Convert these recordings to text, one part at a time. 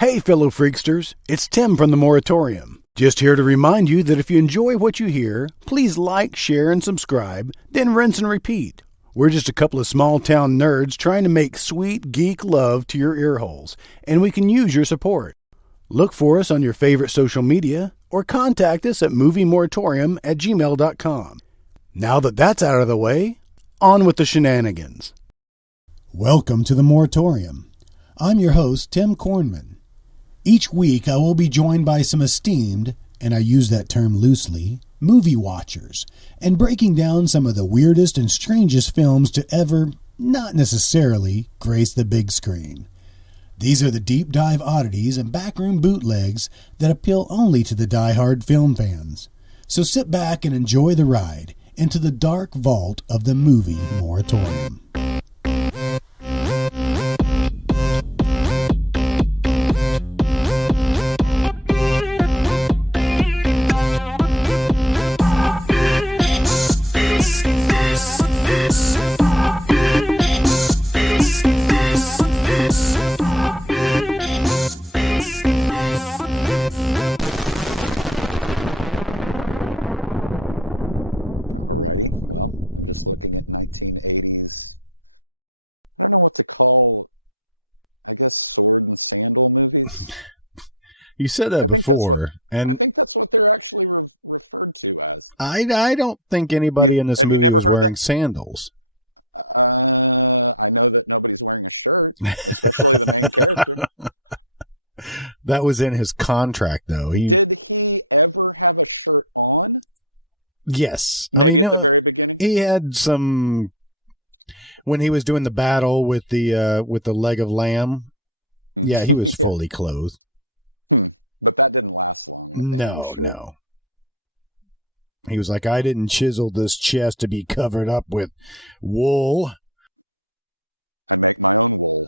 Hey, fellow freaksters, it's Tim from the Moratorium. Just here to remind you that if you enjoy what you hear, please like, share, and subscribe, then rinse and repeat. We're just a couple of small-town nerds trying to make sweet geek love to your ear holes, and we can use your support. Look for us on your favorite social media, or contact us at moviemoratorium@gmail.com. Now that that's out of the way, on with the shenanigans. Welcome to the Moratorium. I'm your host, Tim Kornman. Each week I will be joined by some esteemed, and I use that term loosely, movie watchers, and breaking down some of the weirdest and strangest films to ever, not necessarily, grace the big screen. These are the deep dive oddities and backroom bootlegs that appeal only to the die-hard film fans. So sit back and enjoy the ride into the dark vault of the movie Moratorium. Sword and sandal movie? You said that before, and I think that's what they're actually referred to as. I don't think anybody in this movie was wearing sandals. I know that nobody's wearing a shirt. That was in his contract, though. Did he ever have a shirt on? Yes. I mean, he had some when he was doing the battle with the leg of lamb. Yeah, he was fully clothed. But that didn't last long. No. He was like, I didn't chisel this chest to be covered up with wool. I make my own wool.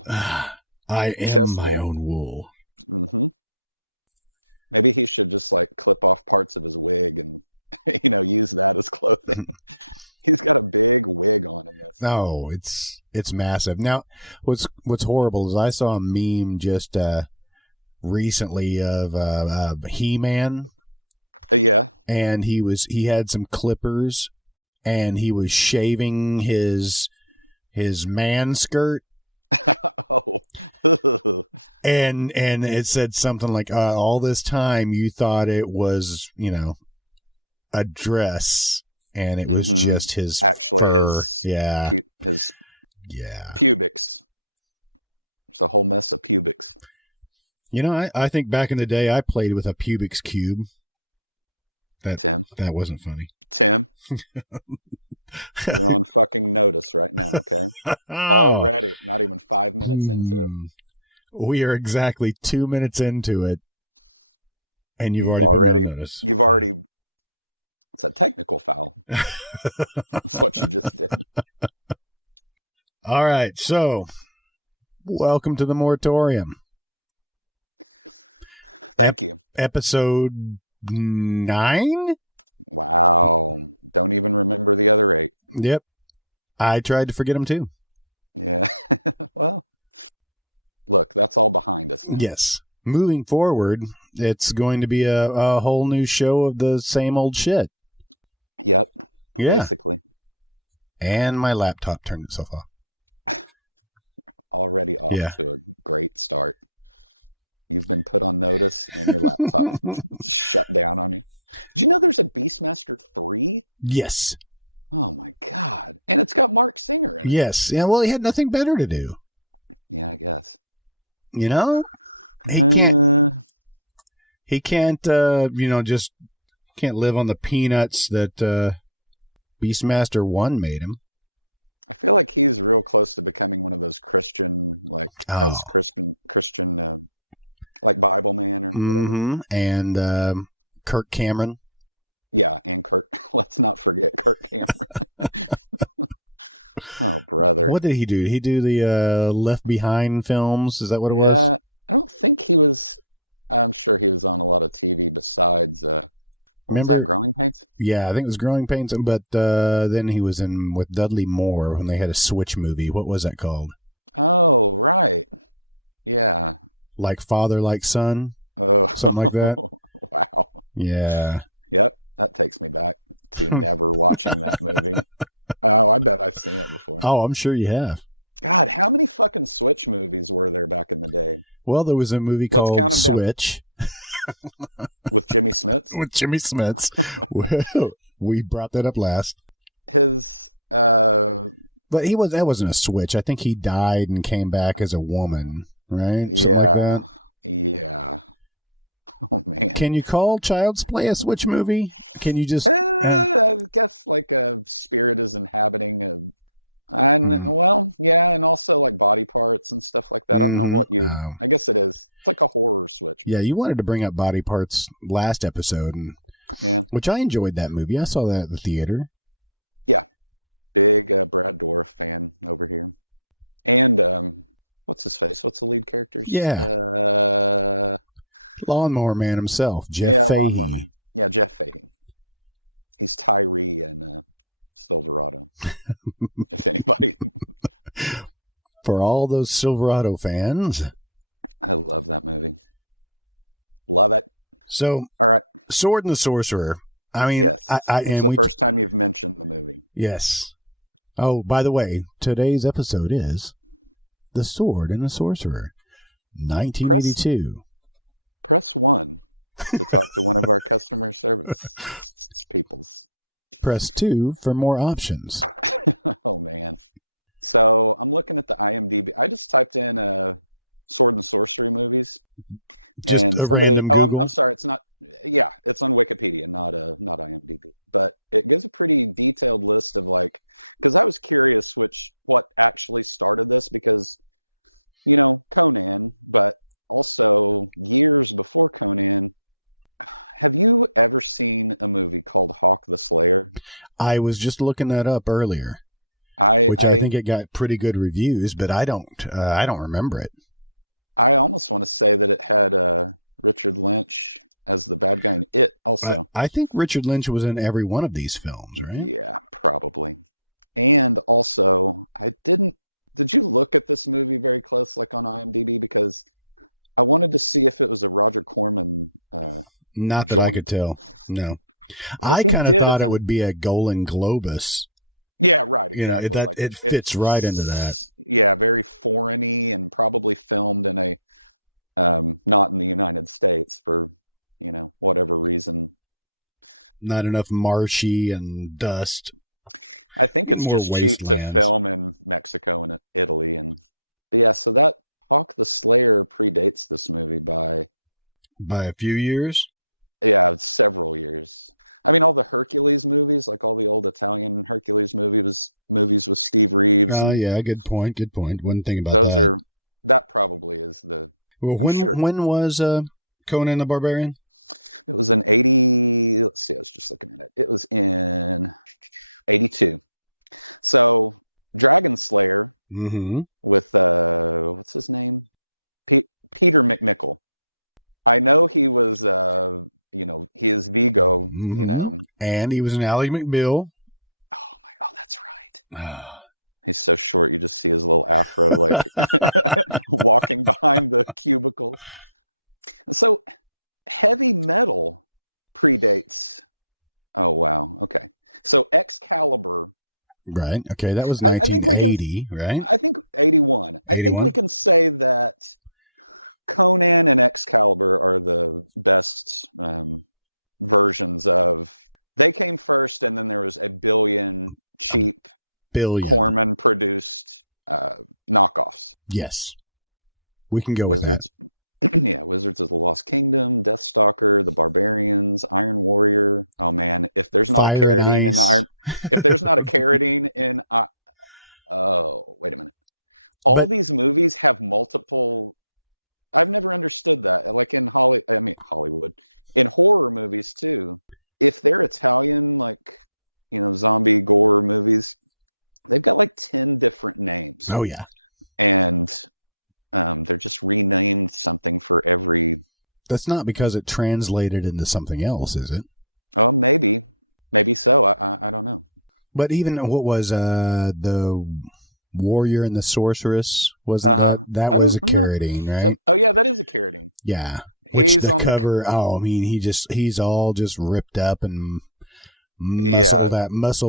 I am my own wool. Mm-hmm. Maybe he should just clip off parts of his wig and use that as clothes. He's got a big wig on him. No, it's massive. Now, what's horrible is I saw a meme just recently of He-Man, and he had some clippers, and he was shaving his man skirt, and it said something like, all this time you thought it was a dress. And it was just his fur. Yeah. Pubics. It's a whole mess of pubics. I think back in the day I played with a Pubix cube. That wasn't funny. Sam? fucking notice right now. Oh. We are exactly 2 minutes into it, and you've already put me on notice. It's a technical foul. All right, so welcome to the Moratorium. Episode 9? Wow. Don't even remember the other 8. Yep. I tried to forget them too. Yeah. Well, look, that's all behind us. Yes. Moving forward, it's going to be a whole new show of the same old shit. Yep. Yeah. Basically. And my laptop turned itself off. Already off Yeah. to a great start. You've been put on notice. Shut down on you. Do you know there's a Beastmaster 3? Yes. Oh my god. And it's got Mark Singer. Yes. Yeah, well, he had nothing better to do. Yeah, it does. He can't, just can't live on the peanuts that Beastmaster 1 made him. I feel like he was real close to becoming one of those Christian, Christian Bible man. Mm-hmm. And Kirk Cameron. Yeah, and Kirk. Let's not forget Kirk Cameron. What did he do? Did he do the Left Behind films? Is that what it was? I don't think he was. I'm sure he was on a lot of TV besides. Remember? Yeah, I think it was Growing Pains, but then he was in with Dudley Moore when they had a Switch movie. What was that called? Oh, right. Yeah. Like father, like son, something like that. Wow. Yeah. Yep, that takes me back. Never watched that movie. Oh, I bet I've seen it before. Oh, I'm sure you have. God, how many fucking Switch movies were there back in the day? Well, there was a movie called Switch With Jimmy Smith? with Jimmy Smits. We brought that up last. Because, But that wasn't a switch. I think he died and came back as a woman, right? Something like that. yeah. Oh, man. Can you call Child's Play a switch movie? Can you just... That's like a spirit is inhabiting and well, yeah, and also like body parts and stuff like that. Mm-hmm. I guess it is. It's like a horror switch. Yeah, you wanted to bring up body parts last episode, which I enjoyed that movie. I saw that at the theater. Yeah. Big Brad Dourif fan over here. And, what's his face? What's the lead character? Yeah. Lawnmower Man himself, Jeff Fahey. No, Jeff Fahey. He's Tyree and Silverado. Anybody? For all those Silverado fans. I love that movie. Love it. So, All right. Sword and the Sorcerer. I mean, Yes. and we... First time you've mentioned the movie. Yes. Oh, by the way, today's episode is The Sword and the Sorcerer, 1982. Press 1. One of our customer service people. Press 2 for more options. Oh, man. So, I'm looking at the IMDb. I just typed in Sword and Sorcery movies. Just a random Google. Sorry, it's not. Yeah, it's on Wikipedia, not on IMDb. But it gives a pretty detailed list of because I was curious what actually started this because, Conan, but also years before Conan. Have you ever seen a movie called Hawk the Slayer? I was just looking that up earlier, which I think it got pretty good reviews, but I don't remember it. I almost want to say that it had Richard Lynch as the bad guy in it also. I think Richard Lynch was in every one of these films, right? Yeah, probably. And also, did you look at this movie very close, on IMDb? Because I wanted to see if it was a Roger Corman. Not that I could tell. No. I kind of thought it would be a Golden Globus. Yeah, right. That it fits right into that. Yeah, very foreign-y and probably filmed in not in the United States for, whatever reason. Not enough marshy and dust. I think More it's wastelands. film in Mexico and Italy. And yeah, so that Hawk the Slayer predates this movie By a few years? Yeah, several years. I mean, all the Hercules movies, all the old Italian Hercules movies with Steve Reeves. Oh, yeah, good point. Wouldn't think about that. That probably is the... Well, when was Conan the Barbarian? It was in 80... Let's see, I was just looking at it. It was in 82. So, Dragon Slayer with, what's his name? Peter McNichol. I know he was, he was Vigo. And he was an Ally McBeal. Oh, that's right. Ah. It's so short, you just see his little asshole walking behind the cubicle. So, heavy metal predates. Oh, wow. Okay. So, Excalibur. Right. Okay, that was 1980, right? I think 81. 81? I can say that Conan and Excalibur are the best versions of. They came first, and then there was a billion. And then produced knockoffs. Yes. We can go with that. Yeah, Wizards of the Lost Kingdom, Deathstalker, the Barbarians, Iron Warrior. Oh man, if there's Fire and Ice. If there's not a carradine in, wait a minute. All But these movies have multiple. I've never understood that. In Hollywood, in horror movies too. If they're Italian, zombie gore movies, they've got 10 different names. oh yeah, And they're just renamed something for every. that's not because it translated into something else, is it? Maybe so. I don't know. But even what was the Warrior and the Sorceress? Wasn't that was a carradine, right? Oh yeah, that is a Yeah. Which the cover, I mean, he's all just ripped up and muscle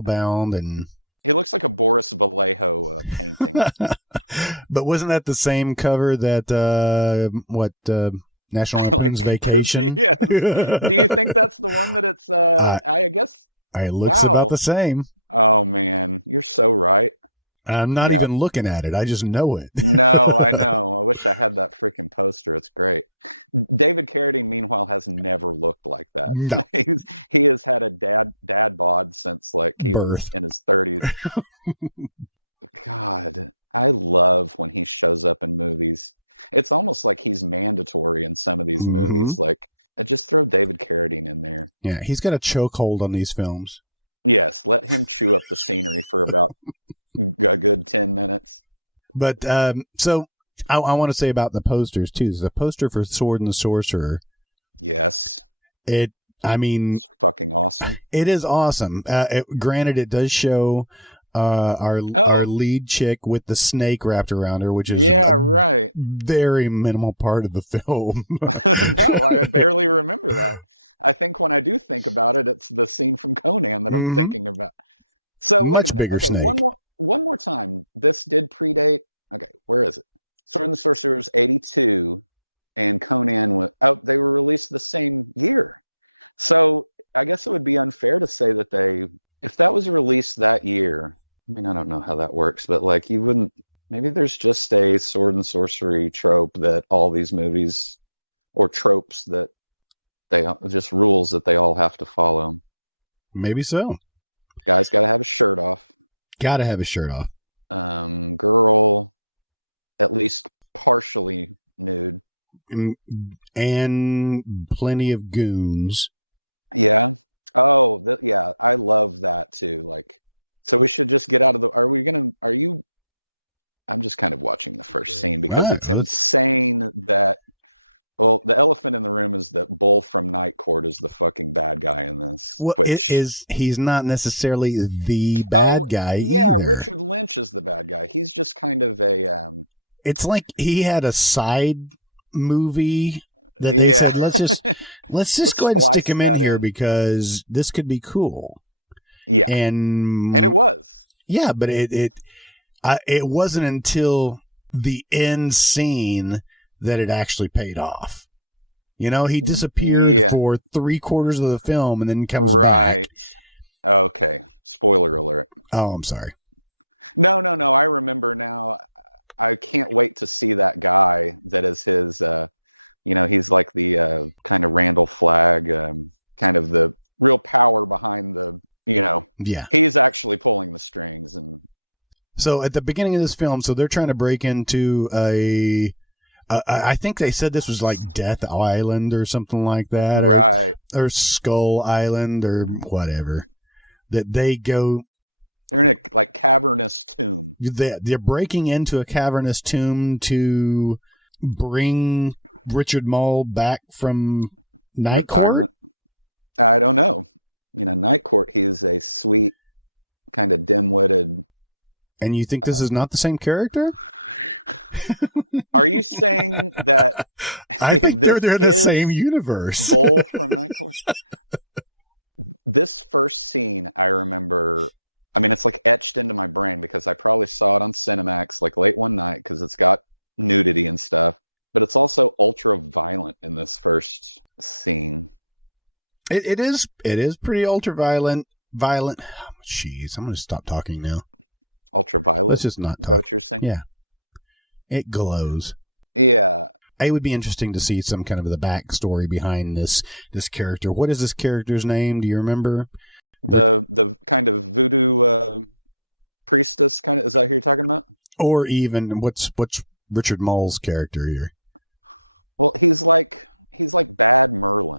bound, and he looks like a Boris Vallejo. But wasn't that the same cover that National Lampoon's Vacation? Yeah. Do you think that's I guess. It looks about the same. Oh man, you're so right. I'm not even looking at it. I just know it. No, I know. I wish I had that freaking poster. It's great. David Carradine, meanwhile, has never looked like that. No. He has had a dad bod since like Birth. in his 30s. God, I love when he shows up in movies. It's almost like he's mandatory in some of these movies. Like, just threw David Carradine in there. Yeah, he's got a chokehold on these films. Yes, let him chew up the scenery for about a good 10 minutes. But so I want to say about the posters too. There's a poster for Sword and the Sorcerer. Yes. Fucking awesome. It is awesome. Granted, it does show our lead chick with the snake wrapped around her, which is a very minimal part of the film. I barely remember. I think when I do think about it, it's the scene from Conan. So, much bigger snake. One more time. This did predate. Okay, where is it? Sword and Sorcerer is 82, and Conan, they were released the same year. So I guess it would be unfair to say that if that was released that year, I don't know how that works, but like you wouldn't. Maybe there's just a sword and sorcery trope that all these movies, or tropes that just rules that they all have to follow. Maybe so. Guy's gotta have his shirt off. Gotta have his shirt off. Girl, at least partially nude. And plenty of goons. Yeah. Oh, yeah. I love that too. Like, so we should just get out of the. Are you? I'm just kind of watching the first scene. Right. Well, it's saying that. Well, the elephant in the room is that Bull from Night Court is the fucking bad guy in this. Well, he's not necessarily the bad guy either. Lynch is the bad guy. He's just kind of a. It's like he had a side movie that they said let's just go ahead and stick him in here because this could be cool. Yeah. And yeah, but it wasn't until the end scene that it actually paid off. You know, he disappeared for 3/4 of the film and then comes back. Okay. Spoiler alert. Oh, I'm sorry. No. I remember now. I can't wait to see that guy that is his, he's like the kind of Randall Flagg, kind of the real power behind the, Yeah. He's actually pulling the strings. So at the beginning of this film, so they're trying to break into I think they said this was like Death Island or something like that, or Skull Island or whatever. That they go like cavernous tomb. They're breaking into a cavernous tomb to bring Richard Mole back from Night Court. I don't know. In a Night Court, he's a sweet, kind of dim-witted. And you think this is not the same character? Are you saying that? I think they're in the same universe. This first scene, I remember. I mean, it's like etched into my brain because I probably saw it on Cinemax like late one night because it's got nudity and stuff. But it's also ultra violent in this first scene. It is pretty ultra violent. Jeez, I'm going to stop talking now. Let's just not talk. Yeah. It glows. Yeah. It would be interesting to see some kind of the backstory behind this character. What is this character's name? Do you remember? The kind of voodoo priestess kind of, is that who you're talking about? Or even what's Richard Mole's character here? Well, he's like bad Merlin.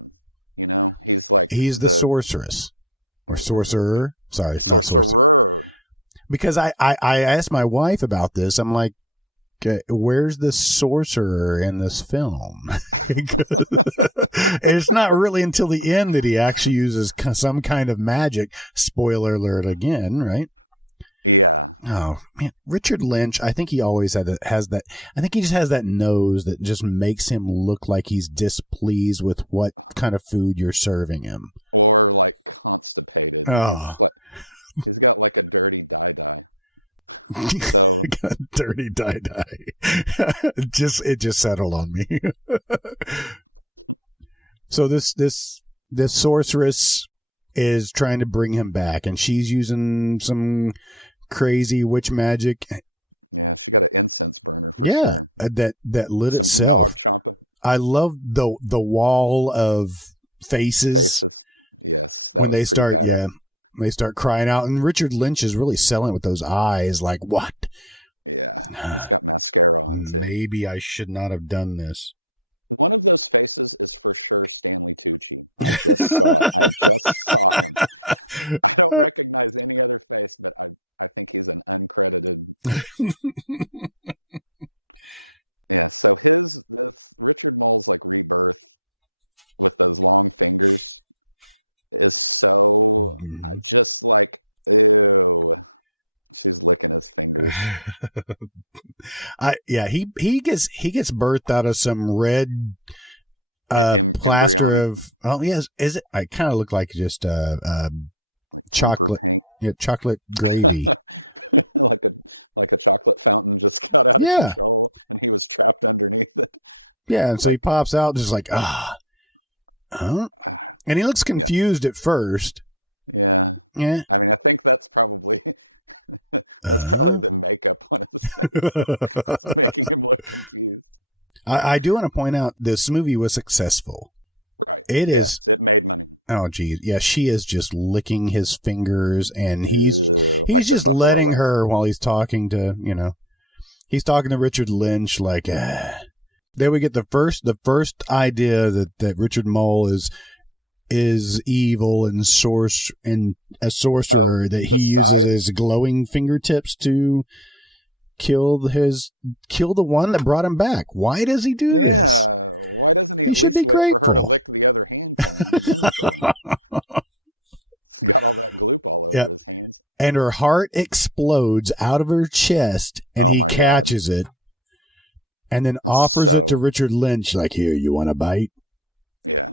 He's the sorceress. Or sorcerer. Sorry, not sorcerer. Because I asked my wife about this. I'm like, where's the sorcerer in this film? It's not really until the end that he actually uses some kind of magic. Spoiler alert again, right? Yeah. Oh man, Richard Lynch. I think he always has that. I think he just has that nose that just makes him look like he's displeased with what kind of food you're serving him. Or like constipated. Oh, He's got like a dirty dye. got a dirty dye. It just settled on me. So this sorceress is trying to bring him back, and she's using some crazy witch magic. Yeah, she got an incense burner. Yeah, that lit itself. I love the wall of faces when they start crying out, and Richard Lynch is really selling it with those eyes. Like, what? Yeah. Maybe I should not have done this. One of those faces is for sure Stanley Tucci. I don't recognize any other face, but I think he's an uncredited. Yeah, so his Richard Mole's like rebirth with those long fingers is so just like, ew. He's licking his fingers. He gets birthed out of some red plaster of. Oh yes, is it? I kind of look like just chocolate. Yeah, chocolate gravy. like a chocolate fountain just got out. Yeah. And he was trapped underneath it. Yeah, and so he pops out just like huh? And he looks confused at first. Yeah. I mean, I think that's probably. I do want to point out this movie was successful. It is. It made money. Oh geez, yeah, she is just licking his fingers, and he's just letting her while he's talking to he's talking to Richard Lynch like. There we get the first idea that Richard Mole is evil and a sorcerer, that he uses his glowing fingertips to kill the one that brought him back. Why does he do this? He should be grateful. Yeah. And her heart explodes out of her chest, and he catches it and then offers it to Richard Lynch like, here, you want a bite?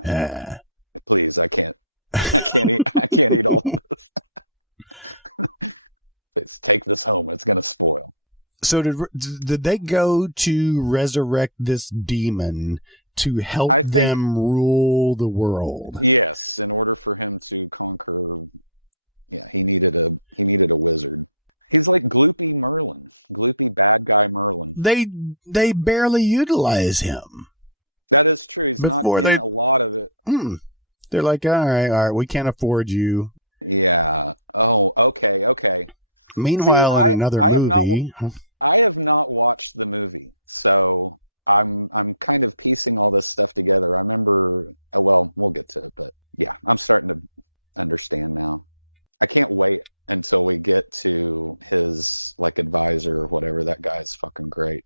Yeah. Please, I can't. Let's take this home. It's going to spoil. So did they go to resurrect this demon to help them rule the world? Yes, in order for him to conquer them, he needed a wizard. He's like Gloopy Merlin, Gloopy bad guy Merlin. They barely utilize him. That is true. Before they. They're like, all right, we can't afford you. Yeah. Oh, okay. Meanwhile, in another movie. I have not watched the movie, so I'm kind of piecing all this stuff together. I remember, well, we'll get to it, but yeah, I'm starting to understand now. I can't wait until we get to his advisor or whatever. That guy's fucking great.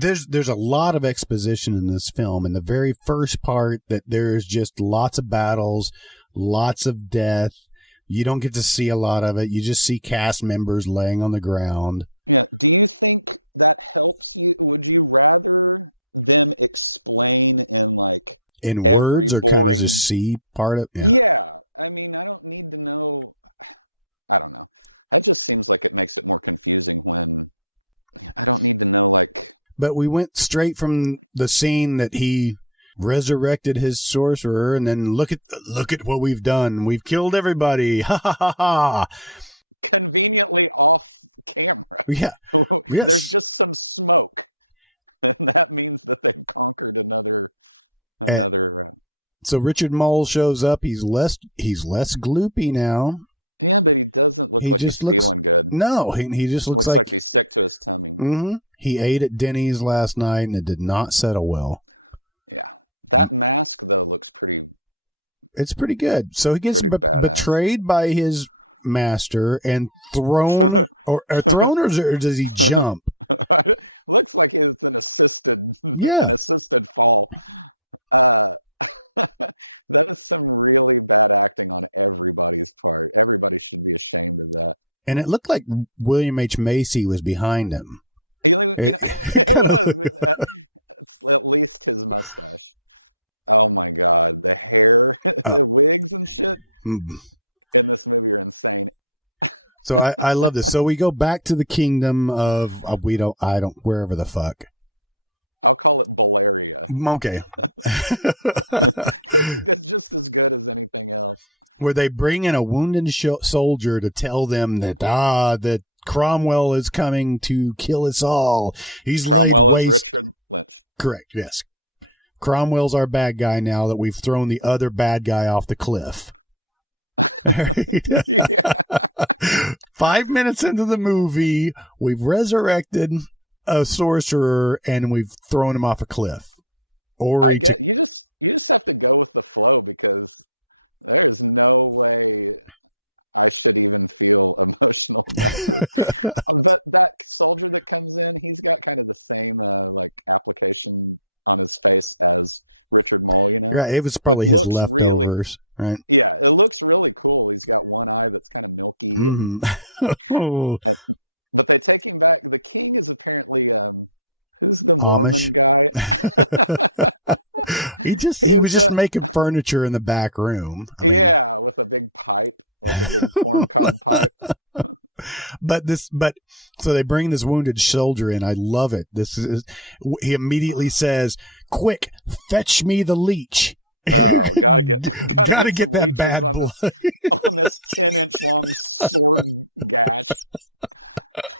There's a lot of exposition in this film. In the very first part, that there's just lots of battles, lots of death. You don't get to see a lot of it. You just see cast members laying on the ground. Yeah. Do you think that helps you? Would you rather than explain in words, or kind of just see part of? Yeah. I mean, I don't need to know. I don't know. It just seems like it makes it more confusing when I don't need to know But we went straight from the scene that he resurrected his sorcerer, and then look at what we've done. We've killed everybody. Ha ha ha ha. Conveniently off camera. Yeah. Yes. Just some smoke. That means that they've conquered another. So Richard Mole shows up. He's less gloopy now. Yeah, but he doesn't. He just looks. No, he just looks like. He ate at Denny's last night, and it did not settle well. Yeah. That mask, though, looks pretty. It's pretty good. So he gets betrayed by his master and thrown, or does he jump? Looks like he was an assisted. Yeah. Assisted fall. That is some really bad acting on everybody's part. Everybody should be ashamed of that. And it looked like William H. Macy was behind him. Really? It kind of looked. At least his mustache. Oh my god, the hair, the wigs and shit in this movie are insane. So I love this. So we go back to the kingdom of wherever the fuck. I'll call it Valeria. Okay. It's just as good as anything else. Where they bring in a wounded soldier to tell them that Cromwell is coming to kill us all. He's laid waste. Correct. Yes. Cromwell's our bad guy now that we've thrown the other bad guy off the cliff. 5 minutes into the movie, we've resurrected a sorcerer and we've thrown him off a cliff. You just have to go with the flow because there is no way I should even feel emotional. that soldier that comes in, he's got kind of the same application on his face as Richard Mulligan. Right, it was probably his leftovers, really, right? Yeah, it looks really cool. He's got one eye that's kind of milky. Oh. But they take him back. The king is apparently who's the Amish guy? he was just making furniture in the back room. I mean, with a big pipe. but so they bring this wounded soldier in. I love it. He immediately says, "Quick, fetch me the leech." Gotta get that bad blood.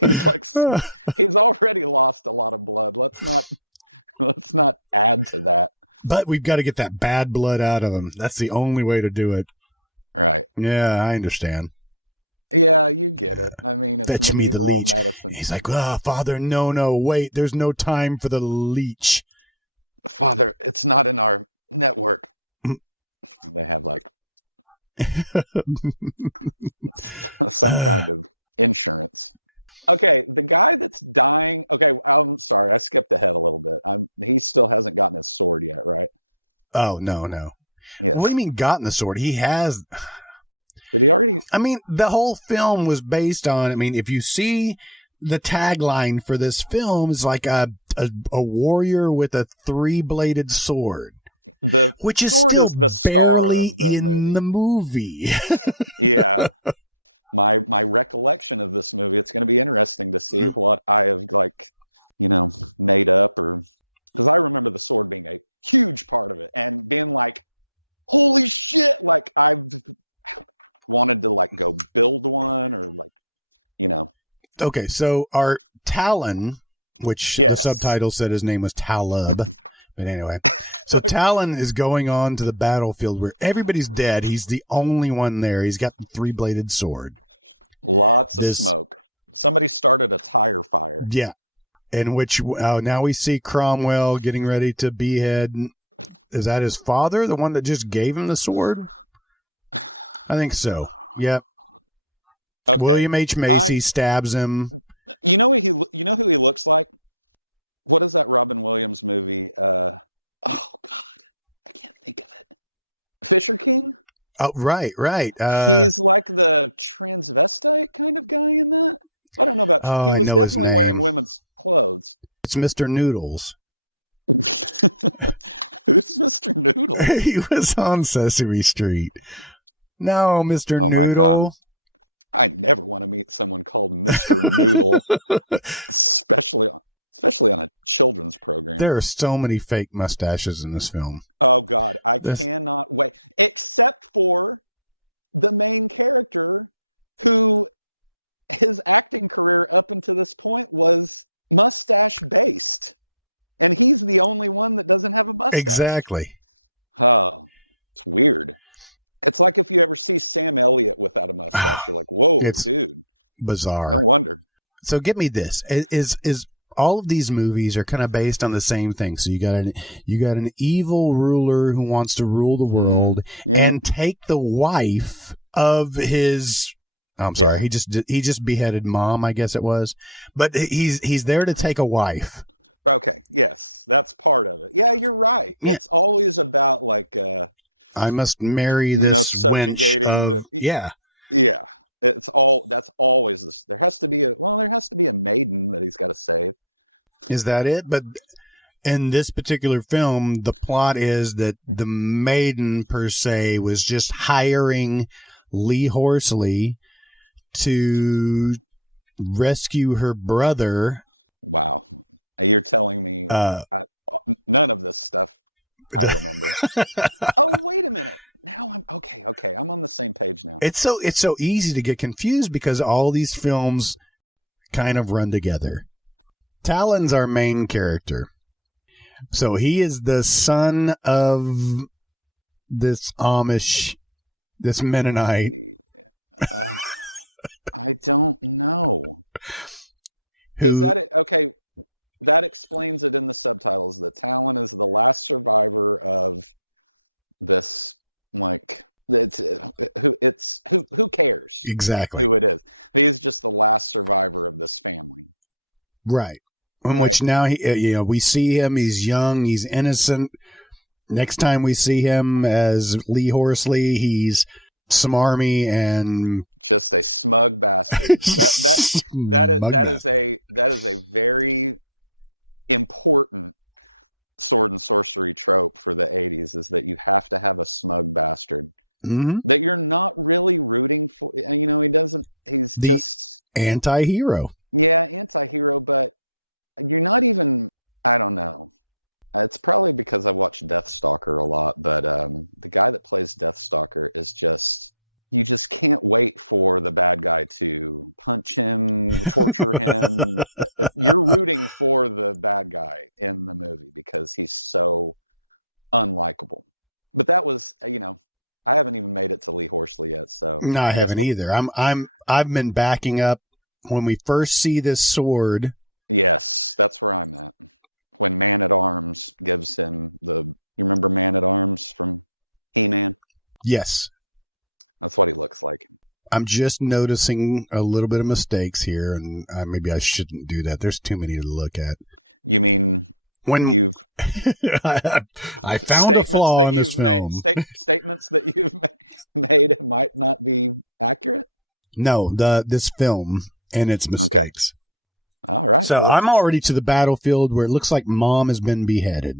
He's already lost a lot of blood. Let's not add to that. But we've got to get that bad blood out of him. That's the only way to do it. Right. Yeah, I understand. Yeah. Fetch me the leech. And he's like, Father, no, wait. There's no time for the leech. Father, it's not in our network. They have insurance. Okay, the guy that's dying. Okay, I'm sorry, I skipped ahead a little bit. He still hasn't gotten his sword yet, right? Oh, no. Yeah. What do you mean gotten the sword? He has. I mean, the whole film was based on, if you see the tagline for this film is like a warrior with a 3-bladed sword, which is still barely in the movie. Yeah. My recollection of this movie, it's going to be interesting to see what I have, made up. Because I remember the sword being a huge part of it. And being like, holy shit, I wanted to, go build one or, Okay, so our Talon, which the subtitle said his name was Talub. But anyway, so Talon is going on to the battlefield where everybody's dead. He's the only one there. He's got the 3-bladed sword. Somebody started a fire. Yeah. In which now we see Cromwell getting ready to behead. Is that his father, the one that just gave him the sword? I think so. Yep. William H. Macy stabs him. You know who he looks like? What is that Robin Williams movie? Fisher King? Oh, right. He's like the transvestite kind of guy in that? I know his name. It's Mr. Noodles. He was on Sesame Street. No, Mr. Noodle. I never want to meet someone called Mr. Noodle. Especially on a children's program. There are so many fake mustaches in this film. Oh, God. I cannot wait. Except for the main character who his acting career up until this point was mustache-based. And he's the only one that doesn't have a mustache. Exactly. Oh, it's weird. It's like if you ever see Sam Elliott without a mustache. Whoa, it's dude. Bizarre. I wonder. So get me this. Is all of these movies are kind of based on the same thing. So you got an evil ruler who wants to rule the world and take the wife of his. I'm sorry, he just beheaded mom, I guess it was, but he's there to take a wife. Okay, yes, that's part of it. Yeah, you're right. Yeah. It's always about I must marry this wench of. Yeah. Yeah, that's always has to be a maiden that he's got to save. Is that it? But in this particular film, the plot is that the maiden, per se, was just hiring Lee Horsley to rescue her brother. Wow. You're telling me none of this stuff. Oh, wait a minute. Okay. I'm on the same page now. It's so easy to get confused because all these films kind of run together. Talon's our main character. So he is the son of this Amish, this Mennonite. I don't know. Who? Okay, that explains it in the subtitles. That Talon is the last survivor of this. Who cares? Exactly. Who it is. He's just the last survivor of this family. Right. In which now we see him. He's young. He's innocent. Next time we see him as Lee Horsley, he's smarmy and just a smug bastard. Smug bastard. That is a very important sword and sorcery trope for the 80s, is that you have to have a smug bastard. Mm-hmm. That you're not really rooting for. He doesn't. He's the just, anti-hero. Yeah, anti-hero, but you're not even. I don't know. It's probably because I watch Deathstalker a lot, but the guy that plays Deathstalker is just. You just can't wait for the bad guy to punch him. You're rooting for the bad guy in the movie because he's so unlikable. But that was, I haven't even made it to Lee Horsley yet. So. No, I haven't either. I've been backing up when we first see this sword. Yes, that's where I'm at. When Man at Arms gives him you remember Man at Arms from He-Man? Yes. That's what he looks like. I'm just noticing a little bit of mistakes here, and maybe I shouldn't do that. There's too many to look at. You mean when I found a flaw in this film? Statements that you've made might not be accurate? No, this film and its mistakes. All right. So I'm already to the battlefield where it looks like Mom has been beheaded.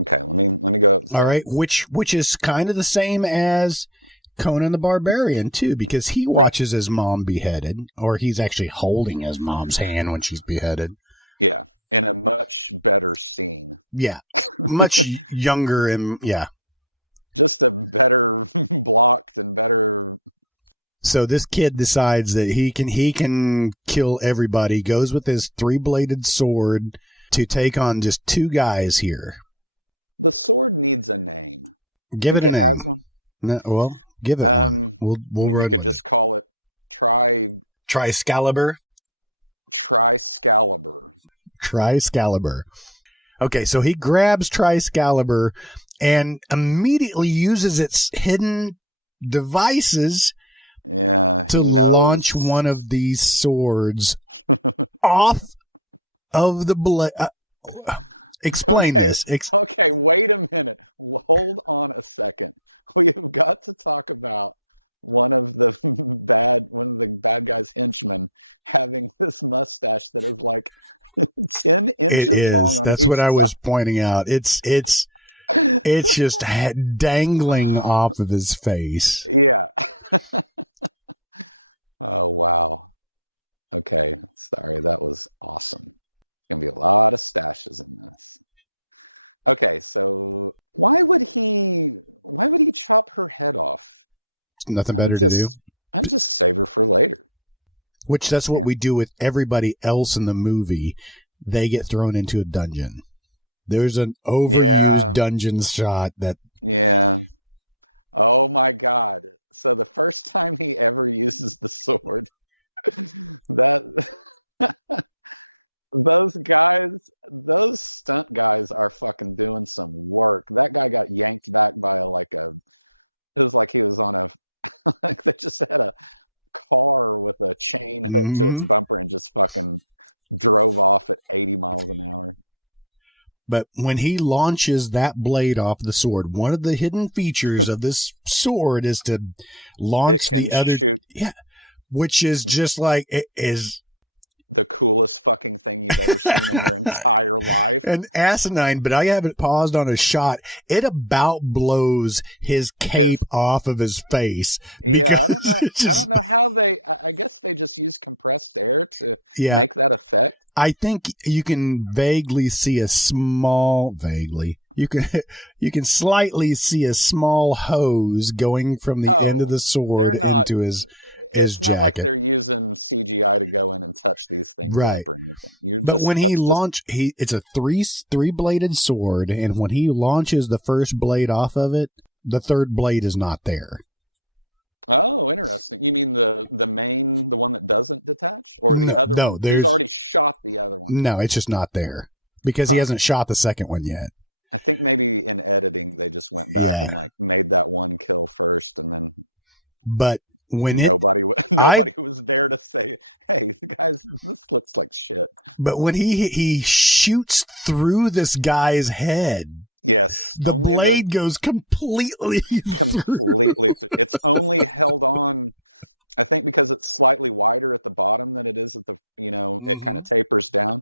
Okay, let me go. All right, which is kind of the same as Conan the Barbarian, too, because he watches his mom beheaded, or he's actually holding his mom's hand when she's beheaded. Yeah, in a much better scene. Yeah, much younger and, yeah. Just a better block and better... So this kid decides that he can kill everybody, goes with his 3-bladed sword to take on just 2 guys here. The sword needs a name. Give it a name. No, well... Give it one. We'll run with it. Call it Triscalibur. Triscalibur. Okay, so he grabs Triscalibur and immediately uses its hidden devices to launch one of these swords off of the blade. Explain this. Okay, wait a minute. Hold on a second. We've got to talk about one of the bad guys' henchmen having this mustache that is like. It is. That's what I was pointing out. It's just dangling off of his face. Yeah. Oh wow. Okay, so that was awesome. Gonna be a lot of stashes in this. Okay, so why would he chop her head off? Nothing better to do. I'll just save her for later. Which that's what we do with everybody else in the movie. They get thrown into a dungeon. There's an overused dungeon shot that. Yeah. Oh my God. So the first time he ever uses the sword, those stunt guys are fucking doing some work. That guy got yanked back by it was like he was on they just had a car with a chain and just fucking drove off at 80 miles an hour. But when he launches that blade off the sword, one of the hidden features of this sword is to launch the other. Yeah. which is just like, it is the coolest fucking thing you've ever seen in your entire life. an asinine, but I have it paused on a shot. It about blows his cape off of his face because it's just, I guess they just use compressed air to yeah. make that effect. I think you can vaguely see a small, you can slightly see a small hose going from the end of the sword into his jacket. They're using CGI to go in and touch this thing. Right. But when he it's a three-bladed sword, and when he launches the first blade off of it, the third blade is not there. Oh, interesting. You mean the one that doesn't detach? No, there's no, it's just not there because he hasn't shot the second one yet. I think maybe in editing they just made that one kill first, and then. But when was there to say, "Hey, guys, this looks like shit." But when he shoots through this guy's head, yes, the blade goes completely through. It's only held on, I think, because it's slightly wider at the bottom than it is at the, it tapers down.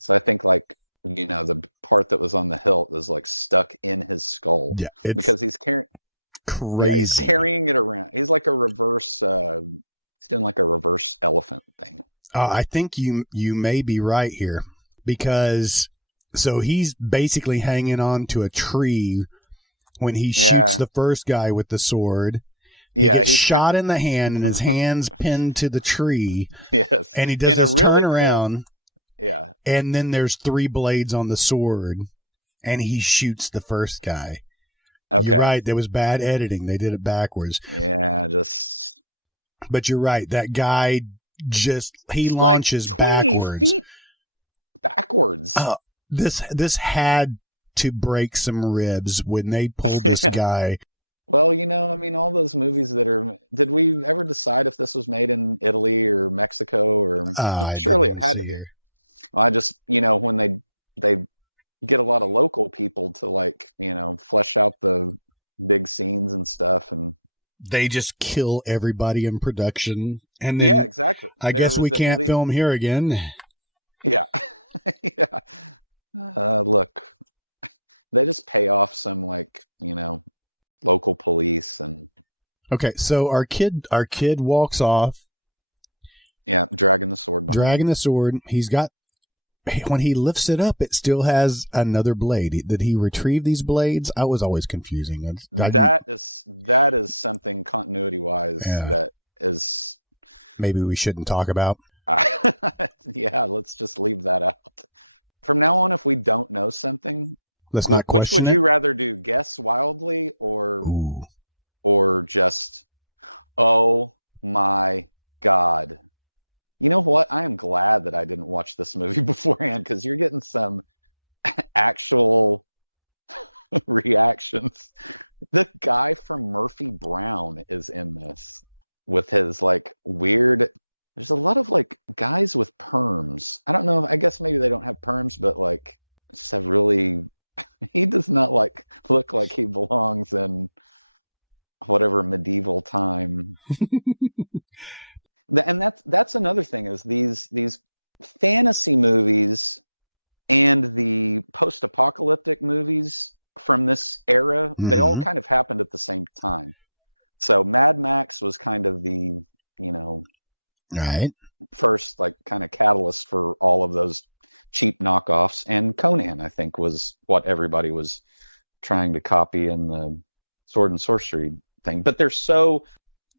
So I think, like, the part that was on the hilt was, like, stuck in his skull. Yeah, it's crazy. He's carrying it around. He's like a reverse, elephant. I think you may be right here because so he's basically hanging on to a tree when he shoots the first guy with the sword. He gets shot in the hand and his hand's pinned to the tree, and he does this turnaround, and then there's 3 blades on the sword, and he shoots the first guy. Okay. You're right. There was bad editing. They did it backwards. But you're right. That guy he launches backwards. This had to break some ribs when they pulled this guy. Well, all those movies did we ever decide if this was made in Italy or Mexico or? I didn't even see here. I just, when they get a lot of local people to flesh out the big scenes and stuff, and they just kill everybody in production, and then exactly. I guess we can't film here again. Yeah. Look, they just pay off some local police and. Okay, so our kid walks off. Yeah, dragging the sword. He's got. When he lifts it up, it still has another blade. Did he retrieve these blades? I was always confusing. That is something continuity-wise. Yeah. Maybe we shouldn't talk about. Yeah, let's just leave that up. From now on, if we don't know something, let's not question it. Would you rather do guess wildly or just, oh my God. You know what? I'm glad that I didn't watch this movie beforehand because you're getting some actual reactions. This guy from Murphy Brown is in this with his weird. There's a lot of guys with perms. I don't know. I guess maybe they don't have perms, but some really. He does not look like he belongs in whatever medieval time. And that's another thing is these fantasy movies and the post-apocalyptic movies from this era kind of happened at the same time. So Mad Max was kind of the right first kind of catalyst for all of those cheap knockoffs, and Conan I think was what everybody was trying to copy in the Sword and Sorcery thing. But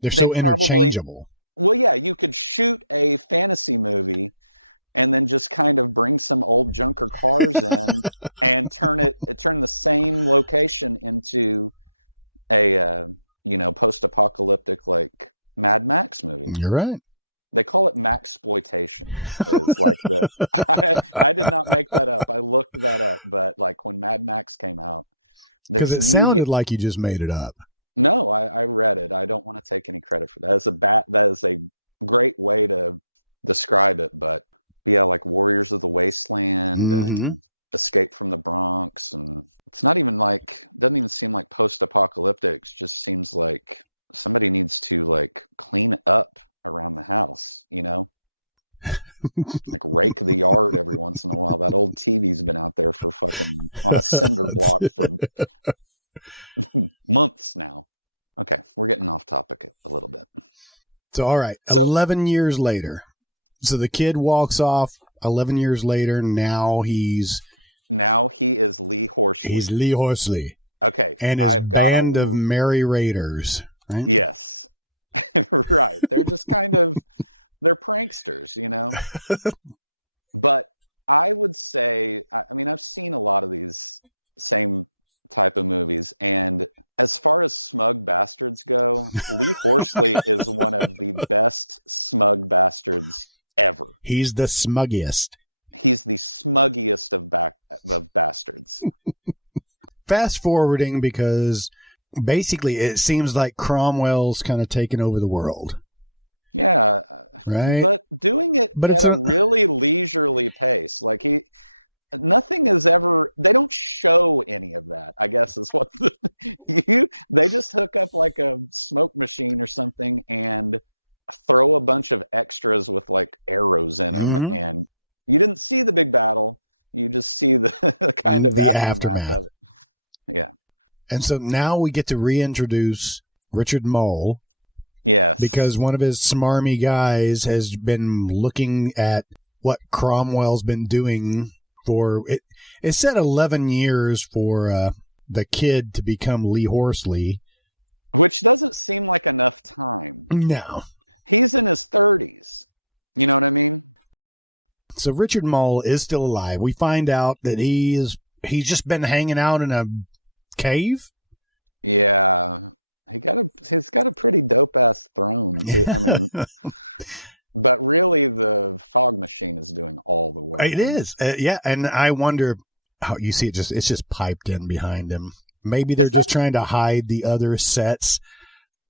they're so interchangeable. Well, yeah, you can shoot a fantasy movie and then just kind of bring some old junker cars and turn the same location into a post-apocalyptic Mad Max movie. You're right. They call it Maxploitation. I did not make that up. I looked it up, but when Mad Max came out, because it sounded like you just made it up. No, I read it. I don't want to take any credit for that. That is a great way to describe it. But yeah, Warriors of the Wasteland, Escape from the Bronx, and it's not even doesn't even seem like post-apocalyptic. It just seems like somebody needs to clean it up around the house, you know? Rake the yard every once in a while. That old TV's been out there for months now. Okay, we're getting off topic a little bit. So, all right, 11 years later. So the kid walks off 11 years later. Now he is Lee Horsley. He's Lee Horsley. Okay. And his band of merry raiders, right? Yes. Right. They're just they're pranksters, you know? But I would say, I mean, I've seen a lot of these same type of movies, and as far as smug bastards go, Lee Horsley is one of the best smug bastards ever. He's the smuggiest. He's the smuggiest of bastards. Fast forwarding, because basically it seems like Cromwell's kind of taken over the world. Yeah. Right? But it's a really leisurely pace. Like, nothing is ever, they don't show any of that, I guess is what, they just hook up like a smoke machine or something and throw a bunch of extras with like arrows in it. Mm-hmm. And you didn't see the big battle, you just see the aftermath. Yeah. And so now we get to reintroduce Richard Mole. Yes. Because one of his smarmy guys has been looking at what Cromwell's been doing for it. It said 11 years for the kid to become Lee Horsley. Which doesn't seem like enough time. No. He's in his 30s. You know what I mean? So Richard Mole is still alive. We find out that he's just been hanging out in a cave. Yeah. He's got a pretty dope-ass throne. Yeah. But really, the fog machine is doing all the work. It is. Yeah, and I wonder how you see it's just piped in behind him. Maybe they're just trying to hide the other sets.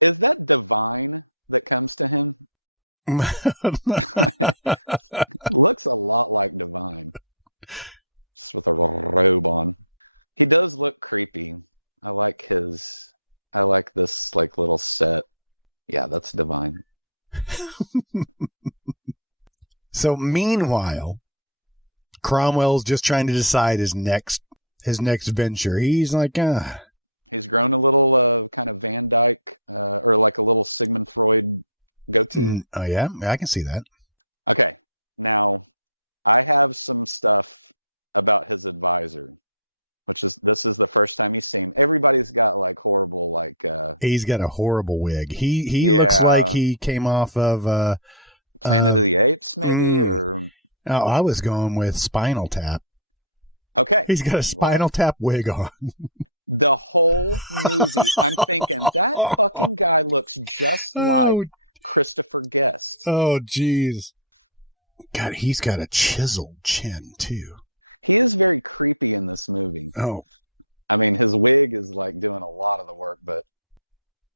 Is that divine that comes to him? It looks a lot like divine. With a robe on. He does look creepy. I like this like little setup. Yeah, that's divine. So meanwhile, Cromwell's just trying to decide his next venture. He's like, He's grown a little kind of Van Dyke, or like a little Sigmund Freud. Oh yeah, I can see that. Okay, now I have some stuff about his advisor. This is the first time he's seen. Everybody's got like horrible He's got a horrible wig. He looks like he came off of Oh, I was going with Spinal Tap. Okay. He's got a Spinal Tap wig on. The whole guy looks Oh, Christopher Guest. oh, jeez. God, he's got a chiseled chin too. He is very creepy in this movie. Oh. I mean, his wig is like doing a lot of the work, but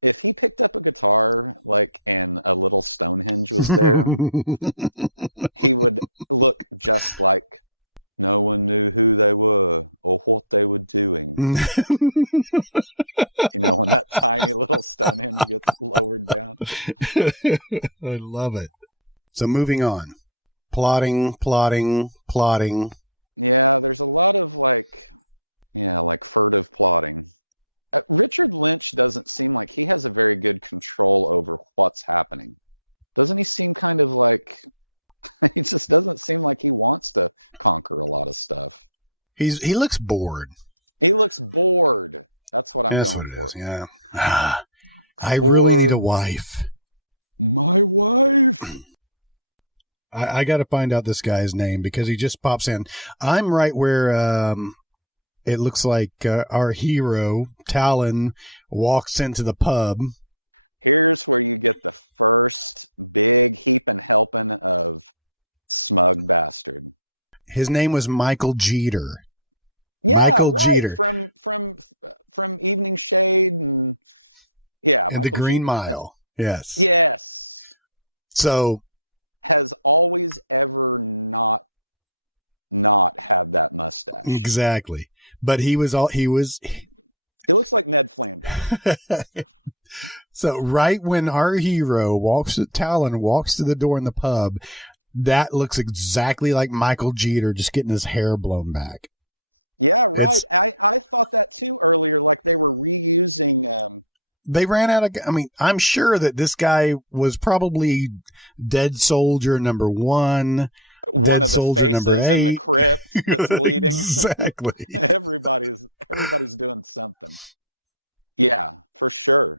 if he picked up a guitar like in a little Stonehenge, he would look just like no one knew who they were or what they were doing. You know, when that tiny little Stonehenge gets lowered down. I love it. So moving on. Plotting. Yeah, there's a lot of like furtive plotting. Richard Lynch doesn't seem like he has a very good control over what's happening. Doesn't he seem kind of like, it just doesn't seem like he wants to conquer a lot of stuff. He looks bored. He looks bored. That's what it is, yeah. I really need a wife. My wife? I got to find out this guy's name because he just pops in. I'm right where it looks like our hero, Talon, walks into the pub. Here's where you get the first big heaping helping of smug bastard. His name was Michael Jeter. Yeah, Michael Jeter. From Evening Shade And the Green Mile. Yes. Yes. So has always ever not had that mustache. exactly. But he was Looks like Ned Flynn. So right when our hero Talon walks to the door in the pub, that looks exactly like Michael Jeter just getting his hair blown back. Yeah, it's. I thought that too earlier, like they were reusing. They ran out of. I mean, I'm sure that this guy was probably Dead Soldier number 1, Dead Soldier number 8. Exactly. Everybody was doing something. Yeah, for sure.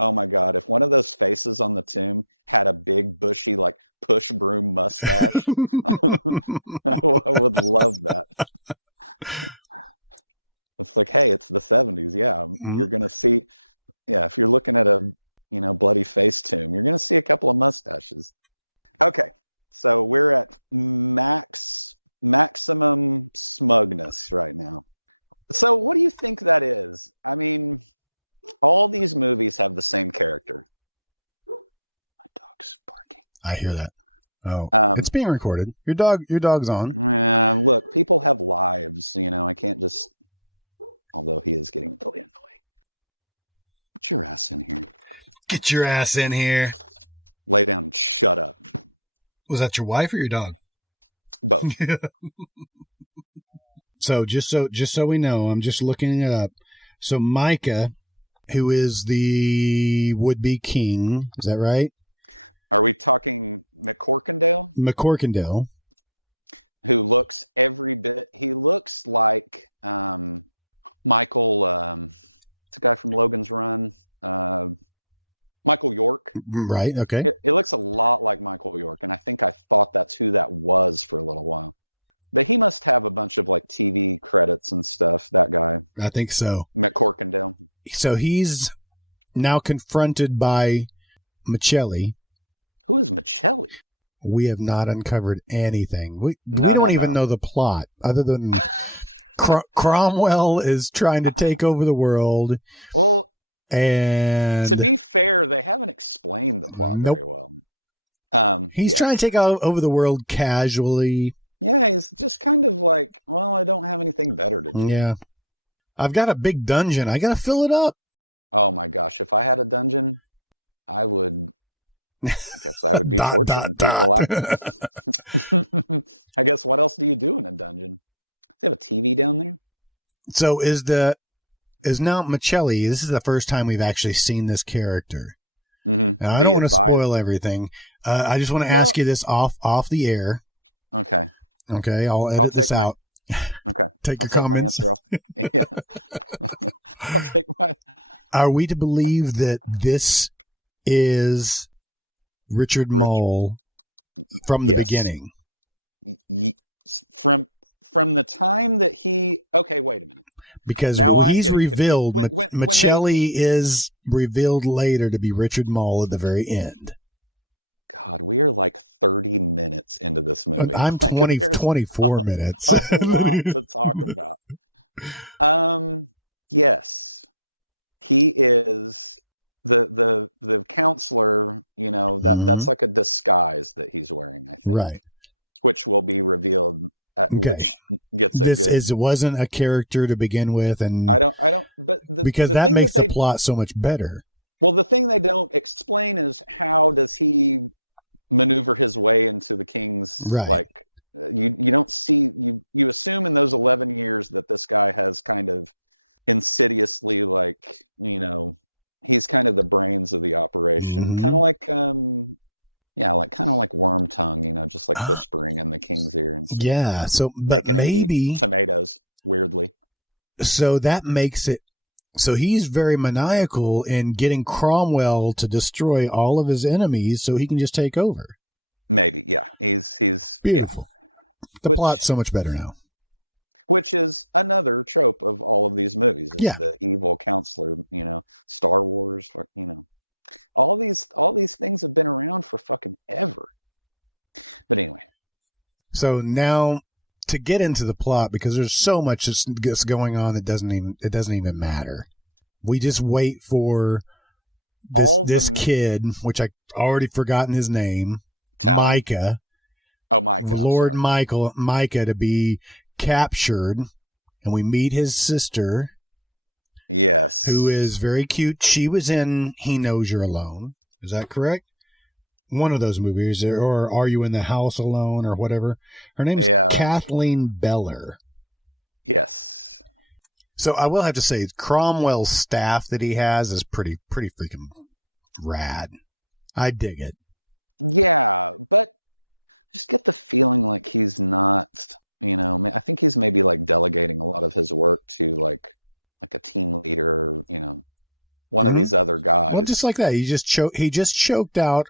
Oh my God! If one of those faces on the tomb had a big bushy like push broom mustache, I would love that. It's like, hey, it's the 70s. Yeah, you're gonna see. Yeah, if you're looking at a bloody face tomb, you're gonna see a couple of mustaches. Okay, so we're at maximum smugness right now. So what do you think that is? I mean, all these movies have the same character. I hear that. Oh, it's being recorded. Your dog's on. Look, people have lives, I can't just. Although he is getting broken. Get your ass in here. Lay down. Shut up. Was that your wife or your dog? So just so we know, I'm just looking it up. So Micah, who is the would-be king, is that right? Are we talking McCorkindale? Who looks every bit. He looks like Michael. Stephen Logan's Run. Michael York. Right. Okay. He looks a lot like Michael York, and I think I thought that's who that was for a little while. But he must have a bunch of like TV credits and stuff. That guy. I think so. McCorkindale. So he's now confronted by Michelli. Who is Michelli? We have not uncovered anything. We don't even know the plot other than Cromwell is trying to take over the world, and to be fair, they haven't explained that. Nope. He's trying to take over the world casually. Yeah, it's just kind of like, well, I don't have anything better. Yeah. I've got a big dungeon. I got to fill it up. Oh my gosh, if I had a dungeon, I would. Dot. I guess what else do you do in a dungeon? Got a TV down there? So is now Michelli, this is the first time we've actually seen this character. Now, I don't want to spoil everything. I just want to ask you this off the air. Okay, I'll edit this out. Take your comments. Are we to believe that this is Richard Mole from the beginning? From the time that he... Okay, wait. Because he's revealed, Michelli is revealed later to be Richard Mole at the very end. God, we are like 30 minutes into this movie. I'm 24 minutes. Yes. He is the counselor, Mm-hmm. It's like a disguise that he's wearing. Right. Which will be revealed. Okay. It wasn't a character to begin with, and because that makes the plot so much better. Well, the thing they don't explain is how does he maneuver his way into the king's... Right. You don't see... You assume in those 11 years that this guy has kind of insidiously, like, he's kind of the brains of the operation. Mm-hmm. Kind of like Worm Tongue, just like whispering on the king's ear. Yeah, so, but maybe... So that makes it... So he's very maniacal in getting Cromwell to destroy all of his enemies so he can just take over. Maybe, yeah. He's beautiful. The plot's so much better now. Which is another trope of all of these movies. Yeah. The evil counselor, Star Wars. All these things have been around for fucking ever. But anyway. So now to get into the plot, because there's so much that's going on that doesn't even matter. We just wait for this kid, which I already forgotten his name, Micah, Lord Micah, to be captured, and we meet his sister. Yes. who is very cute. She was in He Knows You're Alone. Is that correct? One of those movies, or Are You in the House Alone, or whatever. Her name's Kathleen Beller. Yes. So I will have to say, Cromwell's staff that he has is pretty freaking rad. I dig it. Yeah, but just get the feeling like he's not, you know, I think he's maybe like delegating a lot of his work to like a team leader, you know, one of these other guys. Well, just like that, he just choked out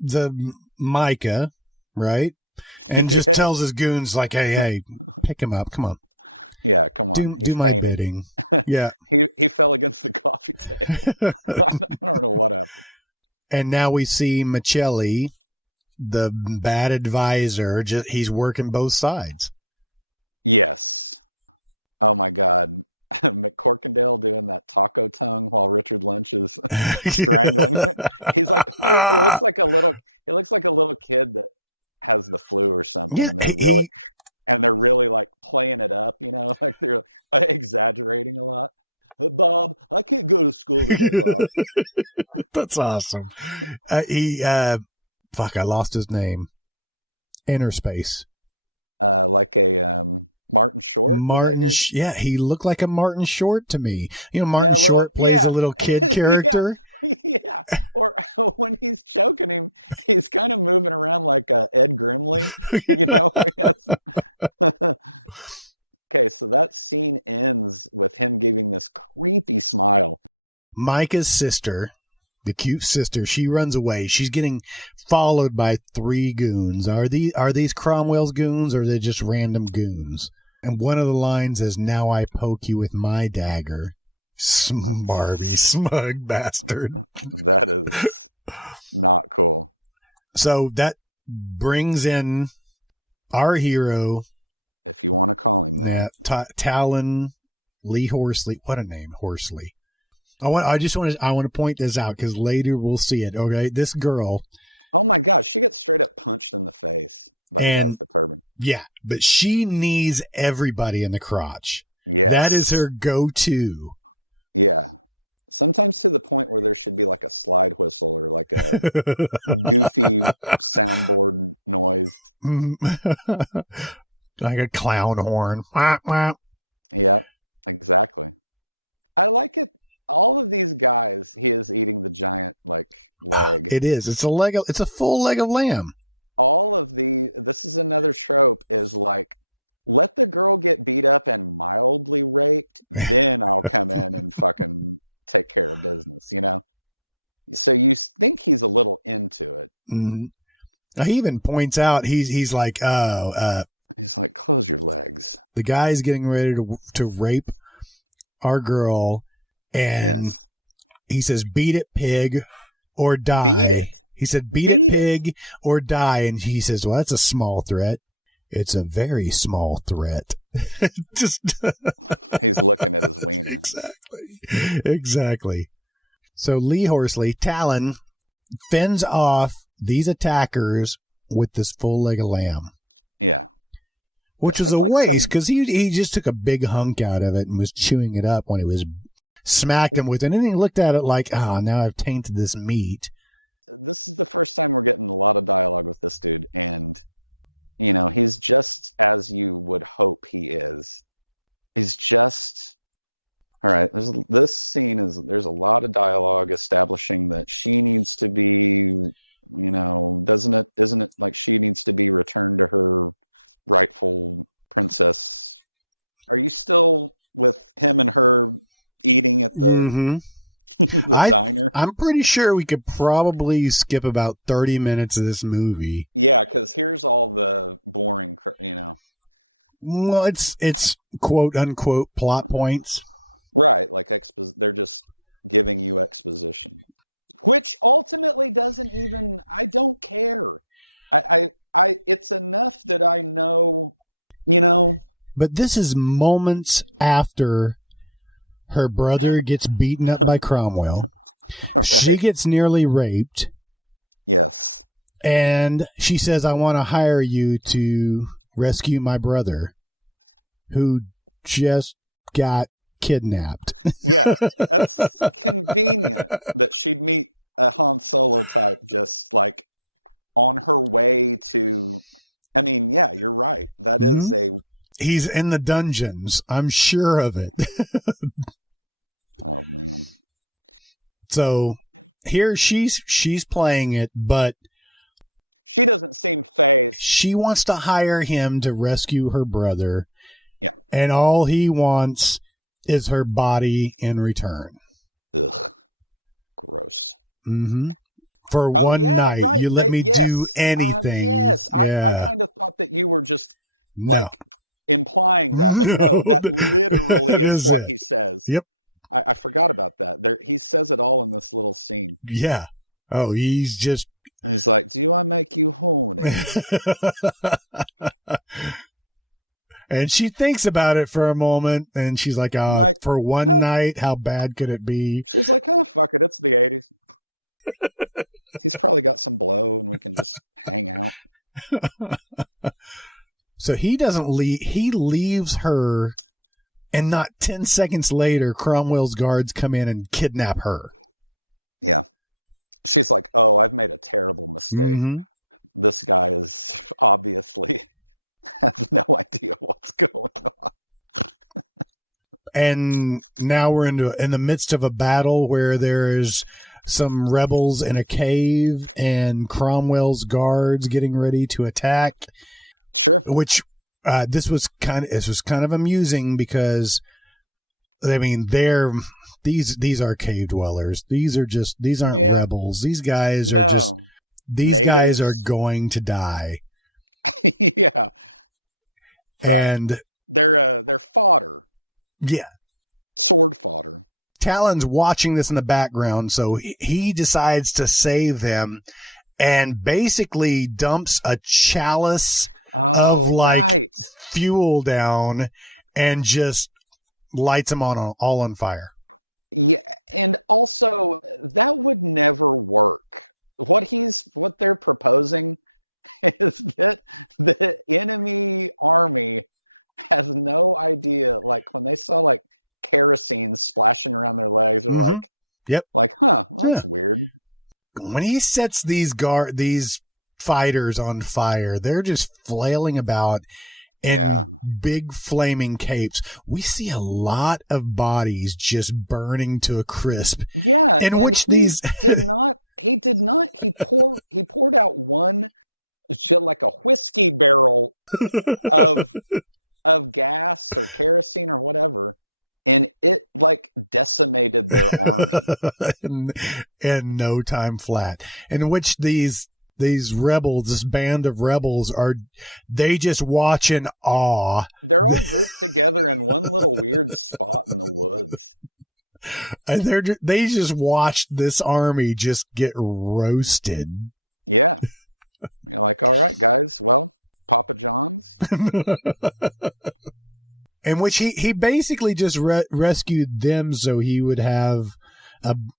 the Micah, right? And just tells his goons like, hey, pick him up. Come on. Yeah, come on. Do my bidding. Yeah. He fell against the clock. And now we see Michelli, the bad advisor. He's working both sides. Yes. Oh my God. McCorkindale doing that taco tongue while Richard Lynch is. He looks like a little kid that has the flu or something. Yeah, and they're really like playing it up, you know, like exaggerating a lot. I can't go to school. That's awesome. I lost his name. Inner Space. Like a Martin Short. Yeah, he looked like a Martin Short to me. You know, Martin Short plays a little kid character. Or when he's choking him, he's kind of moving around like Ed Grimley. Okay, so that scene ends with him giving this creepy smile. Micah's sister, the cute sister, she runs away. She's getting followed by 3 goons. Are these Cromwell's goons, or are they just random goons? And one of the lines is, "Now I poke you with my dagger." Barbie, smug bastard. That is not cool. So that brings in our hero. If you want to call him. Yeah, Talon Lee Horsley. What a name, Horsley. I want to point this out because later we'll see it. Okay, this girl. Oh my God, she gets straight up punched in the face. And yeah, but she knees everybody in the crotch. Yes. That is her go-to. Yeah. Sometimes to the point where there should be like a slide whistle or like a noise. Like a clown horn. Wah, wah. Yeah, exactly. I like it. All of these guys, he is eating the giant, like... It is. It's a full leg of lamb. All of this is another trope, is like, let the girl get beat up and mildly raped, then I'll come in and fucking take care of business, you know? So you think he's a little into it. Mm-hmm. He even points out, he's like, Close your legs. The guy's getting ready to rape our girl, and he says, "Beat it, pig, or die." He said, "Beat it, pig, or die." And he says, "Well, that's a small threat." It's a very small threat. Just exactly. So Lee Horsley, Talon, fends off these attackers with this full leg of lamb. Yeah. Which was a waste, because he just took a big hunk out of it and was chewing it up when he was smacked him with it. And then he looked at it like, now I've tainted this meat. This is the first time we're getting a lot of dialogue with this dude. And, you know, he's just as you would hope he is. He's just... Alright, this scene is, there's a lot of dialogue establishing that she needs to be, you know, isn't it like she needs to be returned to her rightful princess? Are you still with him and her eating at the Mm-hmm. I'm pretty sure we could probably skip about 30 minutes of this movie. Yeah, because here's all the boring, you know. Well, it's quote unquote plot points. Right, like they're just giving you exposition, which ultimately doesn't even. I don't care. It's enough that I know, you know. But this is moments after her brother gets beaten up by Cromwell. She gets nearly raped. Yes. And she says, "I want to hire you to rescue my brother, who just got kidnapped. That's that she'd meet a Han Solo type just like on her way to. I mean, yeah, you're right. That is He's in the dungeons. I'm sure of it. So here she's playing it, but she doesn't seem fazed. She wants to hire him to rescue her brother, and all he wants is her body in return. Mm-hmm. For one night, you let me do anything. Yeah. No. No, that is it. Yep. I forgot about that. He says it all in this little scene. Yeah. Oh, he's like, do you want to make you home? And she thinks about it for a moment, and she's like, for one night, how bad could it be? She's like, oh, fuck it, it's the 80s. He's probably got some blow. So he doesn't leave. He leaves her, and not 10 seconds later, Cromwell's guards come in and kidnap her. Yeah. She's like, oh, I've made a terrible mistake. Mm-hmm. This guy is obviously has no idea what's going on. And now we're in the midst of a battle where there's some rebels in a cave and Cromwell's guards getting ready to attack. Sure. Which this was kind of amusing because I mean these are cave dwellers. These aren't rebels. These guys are going to die. Yeah. And they're fodder. Yeah. Sword fodder. Talon's watching this in the background, so he decides to save them and basically dumps a chalice of like fuel down and just lights them all on fire. Yeah, and also that would never work. What they're proposing is that the enemy army has no idea. Like when they saw like kerosene splashing around their legs. Mm-hmm. Yep. Like, yeah. Weird. When he sets these fighters on fire, they're just flailing about in big flaming capes. We see a lot of bodies just burning to a crisp, in which these he did not. He poured out one, like a whiskey barrel of gas or kerosene or whatever, and it like decimated in no time flat. In which these rebels, this band of rebels, they just watch in awe. And they just watched this army just get roasted. Yeah. You're like, all right, guys, well, Papa John's. In which he basically just rescued them so he would have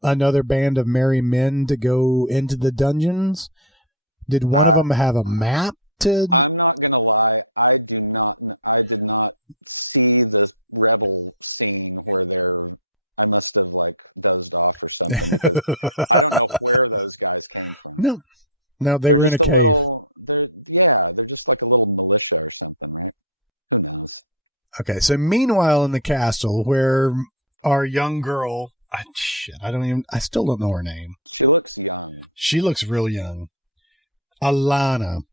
another band of merry men to go into the dungeons. Did one of them have a map to? I'm not gonna lie, I did not see the rebel scene where I must have like dozed off or something. I don't know where those guys came from. No, they were in a cave. They're just like a little militia or something, right? Who knows? Okay, so meanwhile in the castle, where our young girl, I still don't know her name. She looks young. She looks real young. Alana.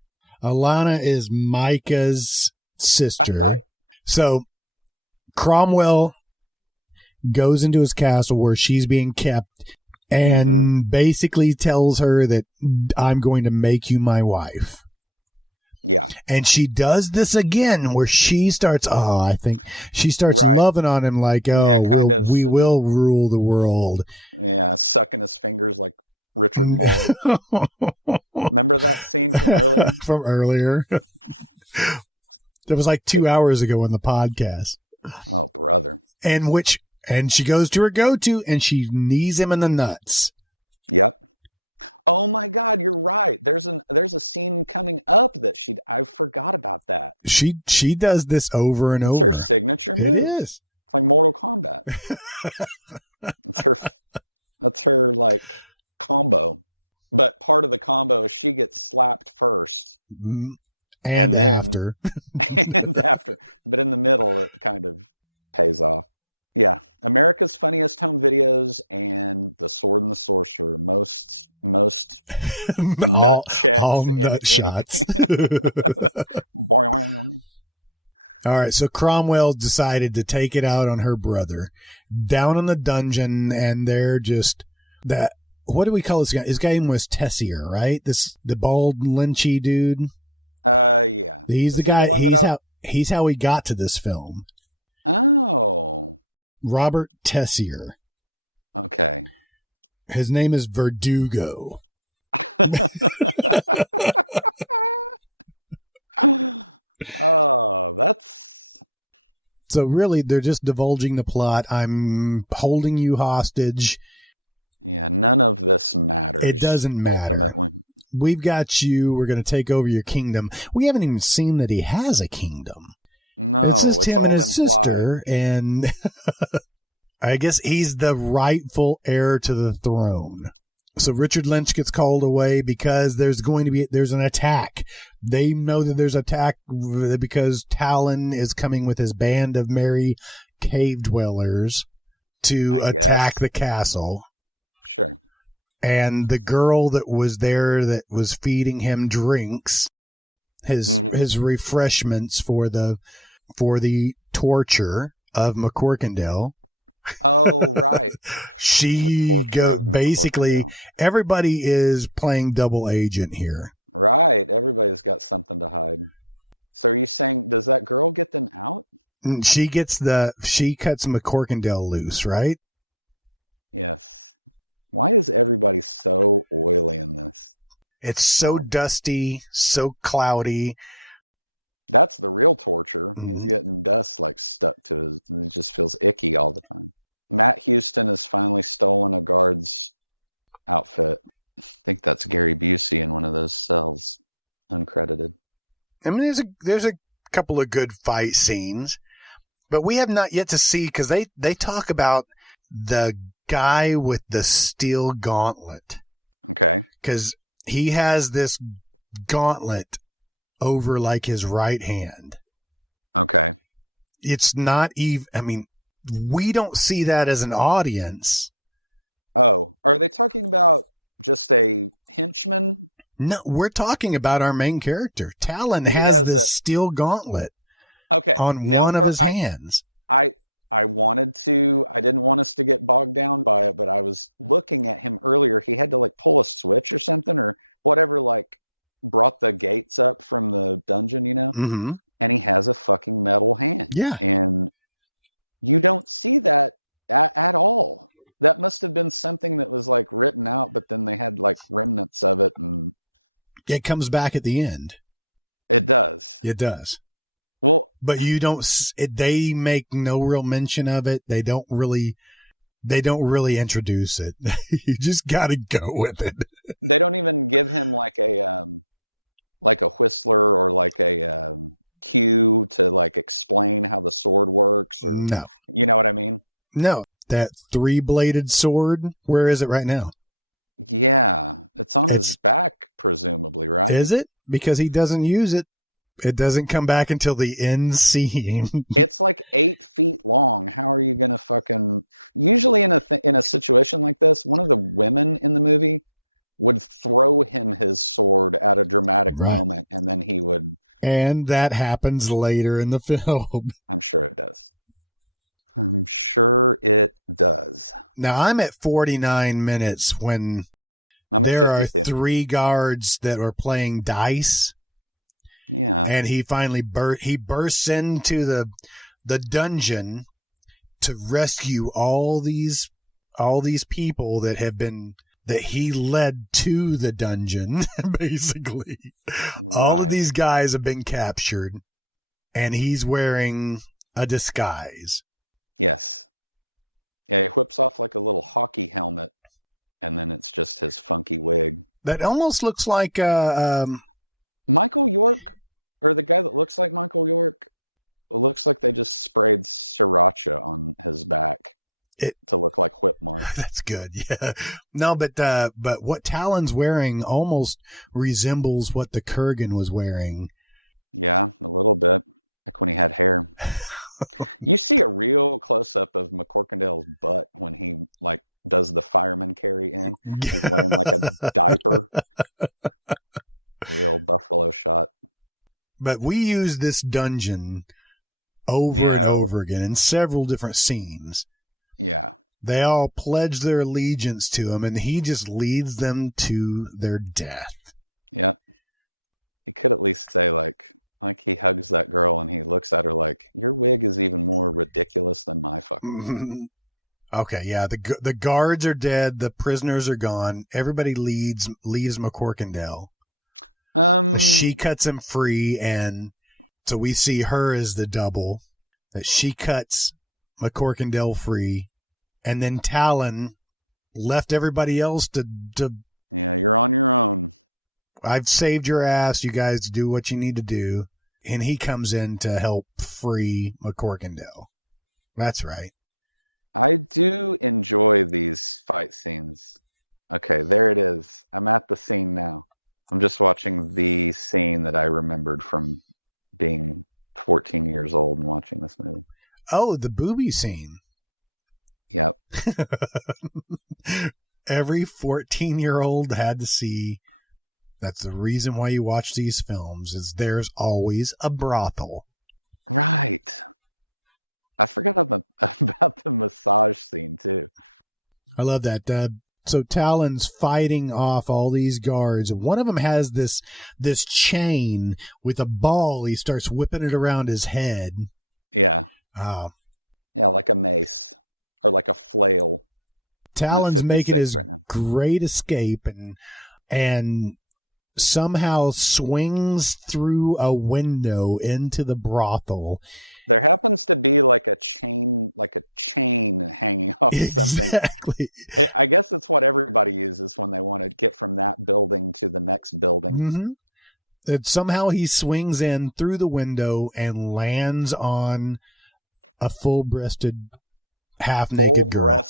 Alana is Micah's sister. So Cromwell goes into his castle where she's being kept and basically tells her that I'm going to make you my wife. And she does this again where she starts, I think she starts loving on him like, we will rule the world. Yeah, sucking his fingers like, from earlier. That was like 2 hours ago in the podcast. And she goes to her go-to and she knees him in the nuts. Yep. Oh my God, you're right. There's a scene coming up that I forgot about that. She does this over and over. It is. From Mortal Kombat. That's her like combo. But part of the combo is she gets slapped first. And after. But in the middle, it kind of plays off. Yeah. America's Funniest Home Videos and The Sword and the Sorcerer. Most all nut shots. All right, so Cromwell decided to take it out on her brother down in the dungeon, and they're just that. What do we call this guy? His name was Tessier, right? The bald lynchy dude. Yeah. He's the guy. He's how he got to this film. Oh. Robert Tessier. Okay. His name is Verdugo. So really, they're just divulging the plot. I'm holding you hostage. None of this matters. It doesn't matter. We've got you. We're going to take over your kingdom. We haven't even seen that he has a kingdom. No. It's just him and his sister, and I guess he's the rightful heir to the throne. So Richard Lynch gets called away because there's an attack. They know that there's an attack because Talon is coming with his band of merry cave dwellers to attack the castle. And the girl that was there that was feeding him drinks, his refreshments for the torture of McCorkindale. Oh, right. Basically everybody is playing double agent here. Right, everybody's got something to hide. So you're saying, does that girl get them out? She cuts McCorkindale loose, right? Yes. Why is everybody so oily in this? It's so dusty, so cloudy. That's the real torture. Mm-hmm. Getting dust like stuck to it and just feels icky all the time. Matt Houston has finally stolen a guard's outfit. I think that's Gary Busey in one of those cells, uncredited. I mean, there's a couple of good fight scenes, but we have not yet to see, because they talk about the guy with the steel gauntlet. Okay. Because he has this gauntlet over like his right hand. Okay. It's not even, I mean, we don't see that as an audience. Oh, are they talking about just a henchman? No, we're talking about our main character. Talon has this steel gauntlet on one of his hands. I didn't want us to get bogged down by it, but I was looking at him earlier. He had to like pull a switch or something or whatever, like brought the gates up from the dungeon, you know? Mm-hmm. And he has a fucking metal hand. Yeah. And you don't see that at all. That must have been something that was like written out, but then they had like remnants of it. And it comes back at the end. It does. It does. Well, but you don't. They make no real mention of it. They don't really introduce it. You just got to go with it. They don't even give him like a whistler or like a cue to like explain how the sword works. No. You know what I mean? No. That 3-bladed sword, where is it right now? Yeah. It's back, presumably, right? Is it? Because he doesn't use it. It doesn't come back until the end scene. It's like 8 feet long. How are you going to fucking... Usually in a situation like this, one of the women in the movie would throw him his sword at a dramatic moment, and then he would... And that happens later in the film. I'm sure it does. I'm sure it does. Now, I'm at 49 minutes when there are 3 guards that are playing dice. And he finally bursts into the dungeon to rescue all these people that he led to the dungeon. Basically, all of these guys have been captured, and he's wearing a disguise. Yes, and he puts off like a little hockey helmet, and then it's just this funky wig. That almost looks like Michael York. The guy that looks like Michael York, it looks like they just sprayed sriracha on his back. to look like whip marks. That's good. Yeah. No, but what Talon's wearing almost resembles what the Kurgan was wearing. Yeah, a little bit. Like when he had hair. You see a real close up of McCorkindale's butt when he like does the fireman carry and But we use this dungeon over and over again in several different scenes. Yeah. They all pledge their allegiance to him, and he just leads them to their death. Yeah. He could at least say, like he hugs that girl, and he looks at her like, your wig is even more ridiculous than my fucking Okay, yeah, the guards are dead, the prisoners are gone, everybody leaves McCorkindale. She cuts him free, and so we see her as the double, that she cuts McCorkindale free, and then Talon left everybody else to yeah, you're on your own. I've saved your ass, you guys do what you need to do, and he comes in to help free McCorkindale. That's right. I do enjoy these fight scenes. Okay, there it is. I'm at the scene now. I'm just watching the scene that I remembered from being 14 years old and watching this movie. Oh, the booby scene. Yep. Every 14-year-old had to see. That's the reason why you watch these films, is there's always a brothel. Right. I forgot about the massage scene, too. I love that. So Talon's fighting off all these guards. One of them has this chain with a ball. He starts whipping it around his head. Yeah. Oh. Yeah, like a mace. Or like a flail. Talon's making his great escape and somehow swings through a window into the brothel. There happens to be like a chain hanging on. Exactly. I guess that's what everybody uses when they want to get from that building to the next building. Mm-hmm. And somehow he swings in through the window and lands on a full-breasted, half-naked girl.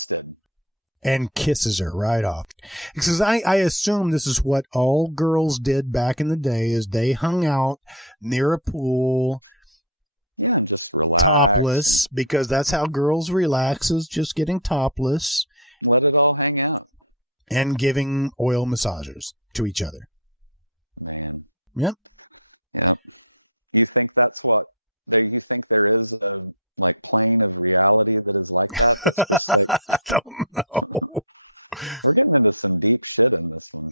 And kisses her right off. Because I assume this is what all girls did back in the day, is they hung out near a pool, topless, because that's how girls relax, is just getting topless. Let it all hang out. And giving oil massages to each other. Yep. Yeah. You think that's what, you think there is a plane of reality that is like that? I don't know. They're getting into some deep shit in this one.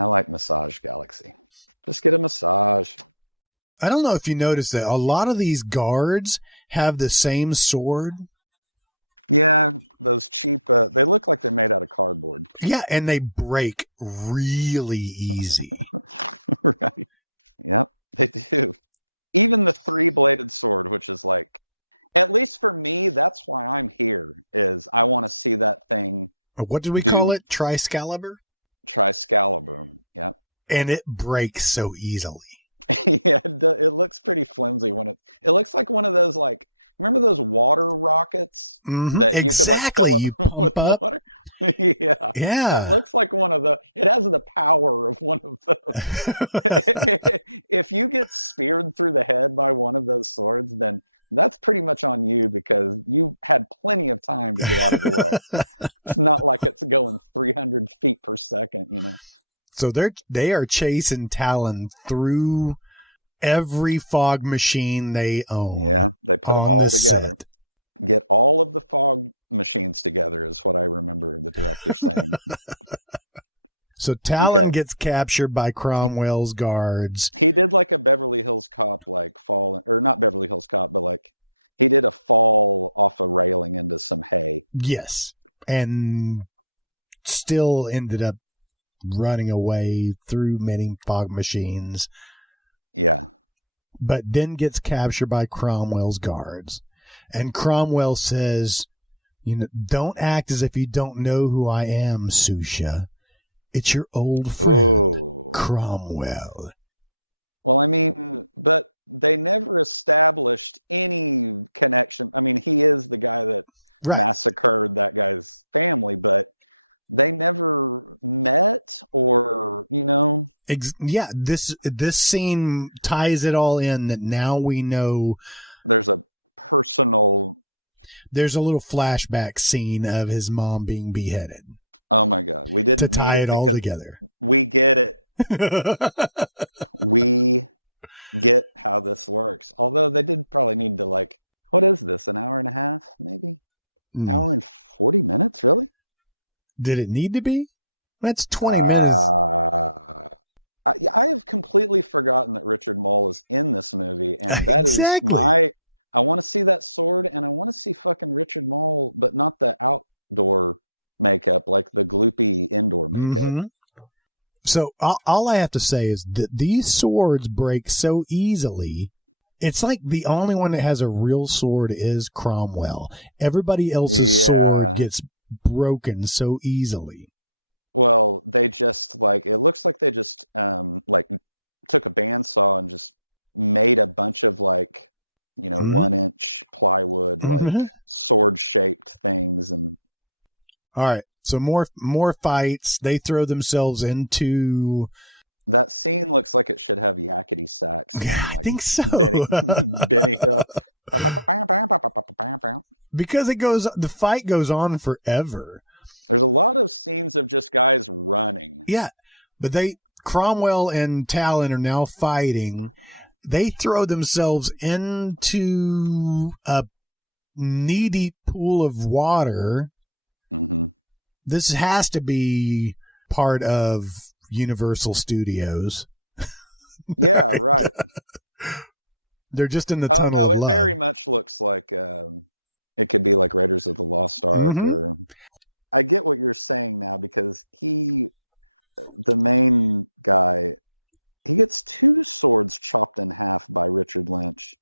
I like Massage Galaxy. Let's get a massage. I don't know if you noticed that a lot of these guards have the same sword. Yeah, those cheap, they look like they're made out of cardboard. Yeah, and they break really easy. Yep, they do. Even the three-bladed sword, which is like, at least for me, that's why I'm here, is I want to see that thing. What did we call it? Triscalibur? Triscalibur. Yeah. And it breaks so easily. Yeah, it looks pretty flimsy when it looks like one of those, like, remember those water rockets? Mm-hmm. Exactly. You pump up. Yeah. It looks like one of the, it has the power of one of the, if you get speared through the head by one of those swords, then that's pretty much on you, because you had plenty of time. It's not like it's going 300 feet per second. You know? So they are chasing Talon through every fog machine they own on this set. Get all of the fog machines together is what I remember. So Talon gets captured by Cromwell's guards. He did like a Beverly Hills Cop, like fall, or not Beverly Hills Cop, but like he did a fall off a railing into some hay. Yes, and still ended up running away through many fog machines. Yeah. But then gets captured by Cromwell's guards. And Cromwell says, don't act as if you don't know who I am, Susha. It's your old friend, Cromwell. Well, I mean, but they never never established any connection. I mean, he is the guy that Right. massacred that guy's family, but they never met or, you know. Yeah, this scene ties it all in that now we know There's a personal. There's a little flashback scene of his mom being beheaded. Oh my God. To tie it all together. We get it. We get how this works. Although they didn't probably need to, like, what is this, an hour and a half, maybe? 40 minutes, really? Did it need to be? That's 20 minutes. I've completely forgotten that Richard Mole is in this movie. Exactly. I want to see that sword, and I want to see fucking Richard Mole, but not the outdoor makeup, like the gloopy indoor makeup. Mm-hmm. So all I have to say is that these swords break so easily. It's like the only one that has a real sword is Cromwell. Everybody else's sword gets broken so easily. Well, they just, like, it looks like they just, like, took a bandsaw and just made a bunch of, like, you know, 1-inch plywood, sword-shaped things. And all right, so more fights. They throw themselves into. That scene looks like it should have yappity sax. Yeah, I think so. Because the fight goes on forever. There's a lot of scenes of just guys running. Yeah, but Cromwell and Talon are now fighting. They throw themselves into a knee-deep pool of water. This has to be part of Universal Studios. Yeah, right. They're just in the tunnel of love. That looks like it could be like Raiders of the Lost Ark. Mm-hmm. I get what you're saying now because the main guy, he gets 2 swords chopped in half by Richard Lynch.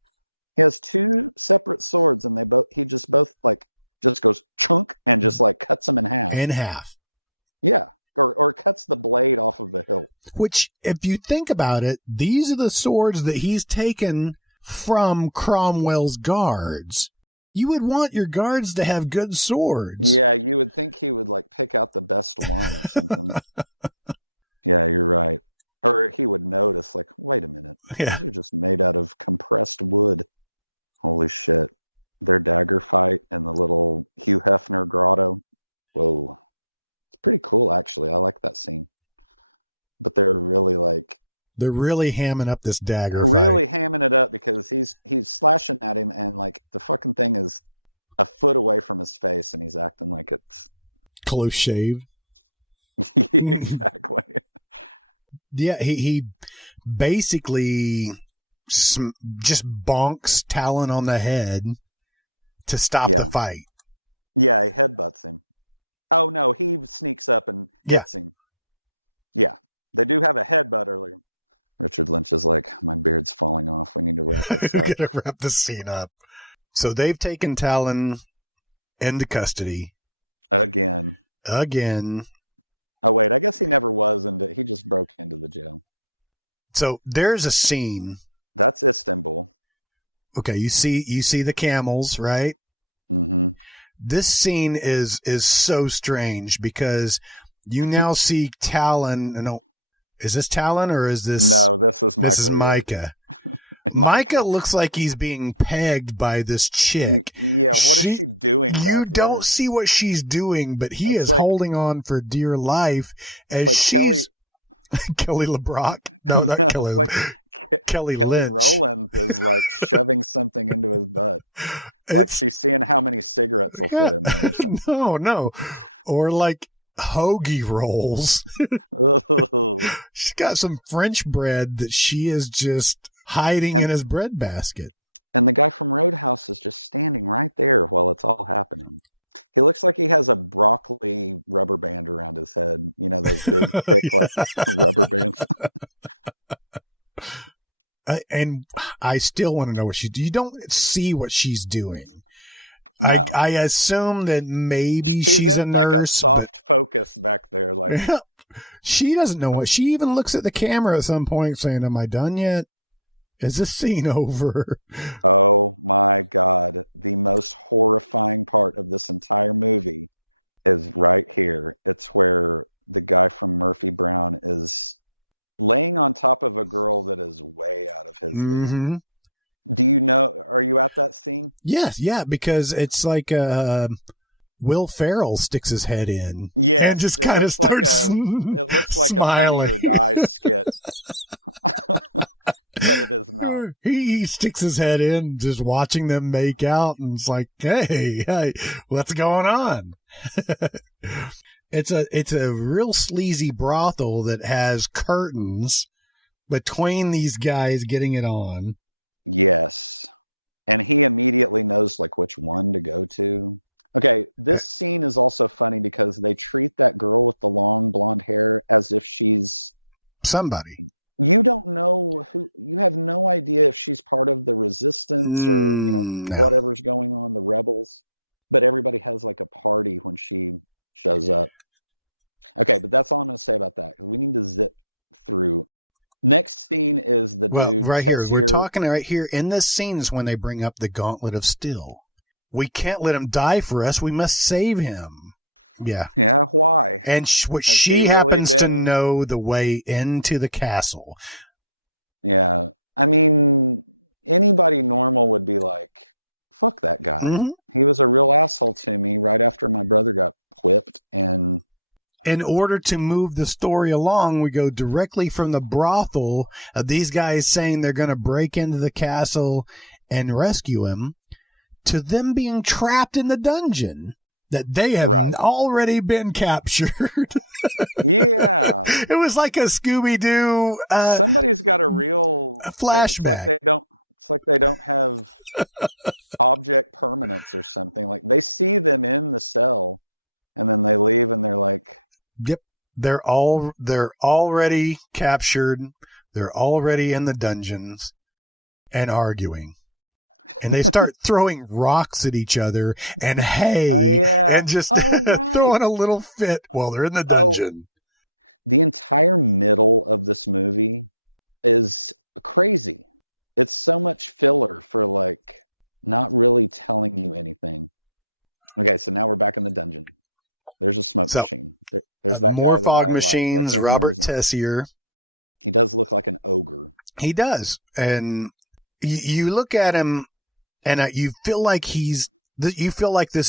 He has 2 separate swords, and he just both like this goes chunk and just like cuts them in half. In half. Yeah. Or cuts the blade off of the head. Which, if you think about it, these are the swords that he's taken from Cromwell's guards. You would want your guards to have good swords. Yeah, you would think he would like pick out the best ones. Yeah, you're right. Or he would notice, like, wait a minute. Yeah. They're just made out of compressed wood. Holy shit. Their dagger fight and the little Hugh Hefner grotto. Whoa. Pretty cool, actually. I like that scene. But they're really hamming up this dagger fight. Really hamming it up because he's slashing at him and like the fucking thing is a foot away from his face and he's acting like it's close shave. Exactly. Yeah, he basically just bonks Talon on the head to stop the fight. Yeah, he headbutts him. Oh no, he sneaks up and yeah. Yeah, they do have a headbutt early. Richard Lynch is like, my beard's falling off. I need to. We gotta wrap the scene up. So they've taken Talon into custody. Again. Oh wait, I guess he never was in he just broke into the gym. So there's a scene. That's Istanbul. Okay, you see the camels, right? Mm-hmm. This scene is so strange because you now see Talon. No, is this Talon or is this? No, this is Micah. Micah looks like he's being pegged by this chick. Yeah, you don't see what she's doing, but he is holding on for dear life as she's Kelly LeBrock. No, not Kelly. Kelly Lynch. It's yeah, no, or like hoagie rolls. She's got some French bread that she is just hiding in his bread basket. And the guy from Roadhouse is just standing right there while it's all happening. It looks like he has a broccoli rubber band around his head. And I still want to know what she's doing. You don't see what she's doing. I assume that maybe she's a nurse, but she doesn't know what. She even looks at the camera at some point saying, "Am I done yet?" Is this scene over? Oh my God. The most horrifying part of this entire movie is right here. It's where the guy from Murphy Brown is laying on top of a girl that is way out of his Mm-hmm. Do you know, are you at that scene? Yes, yeah, because it's like Will Ferrell sticks his head in and just kind of starts smiling. He sticks his head in, just watching them make out, and it's like, hey, what's going on? It's a real sleazy brothel that has curtains between these guys getting it on. Yes. And he immediately knows like which one to go to. Okay, this scene is also funny because they treat that girl with the long blonde hair as if she's somebody. You don't know. You have no idea if she's part of the resistance. No. Whatever's going on, the rebels. But everybody has like a party when she shows up. Okay, but that's all I'm going to say about that. We need to zip through. Next scene is the. Well, right here. We're talking right here in this scene is when they bring up the Gauntlet of Steel. We can't let him die for us. We must save him. Yeah. Why? And what she happens to know the way into the castle. Yeah. I mean, anybody normal would be like, fuck that guy. Mm-hmm. He was a real asshole to me right after my brother got whipped. And in order to move the story along, we go directly from the brothel of these guys saying they're going to break into the castle and rescue him to them being trapped in the dungeon that they have already been captured. Yeah. It was like a Scooby-Doo a flashback. They don't have object permanence or something. Like they see them in the cell, and then they leave, and they're like, "Yep, they're already captured. They're already in the dungeons and arguing." And they start throwing rocks at each other and hay and just throwing a little fit while they're in the dungeon. The entire middle of this movie is crazy. It's so much filler for, like, not really telling you anything. Okay, so now we're back in the dungeon. There's a smoke machine. More fog machines, Robert Tessier. He does look like an ogre. He does. And you look at him, and you feel like this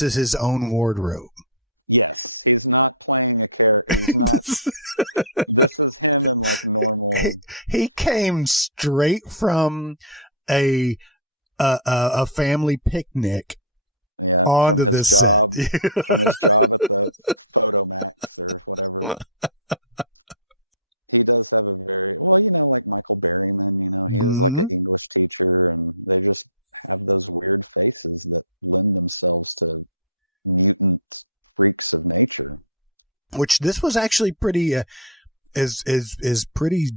is his own wardrobe. Yes, he's not playing the character. This is him. He came straight from a family picnic onto this set. He does have a very even like Michael Berryman, Mm-hmm. English teacher, and they just have those weird faces that lend themselves to mutant freaks of nature. Which this was actually pretty is pretty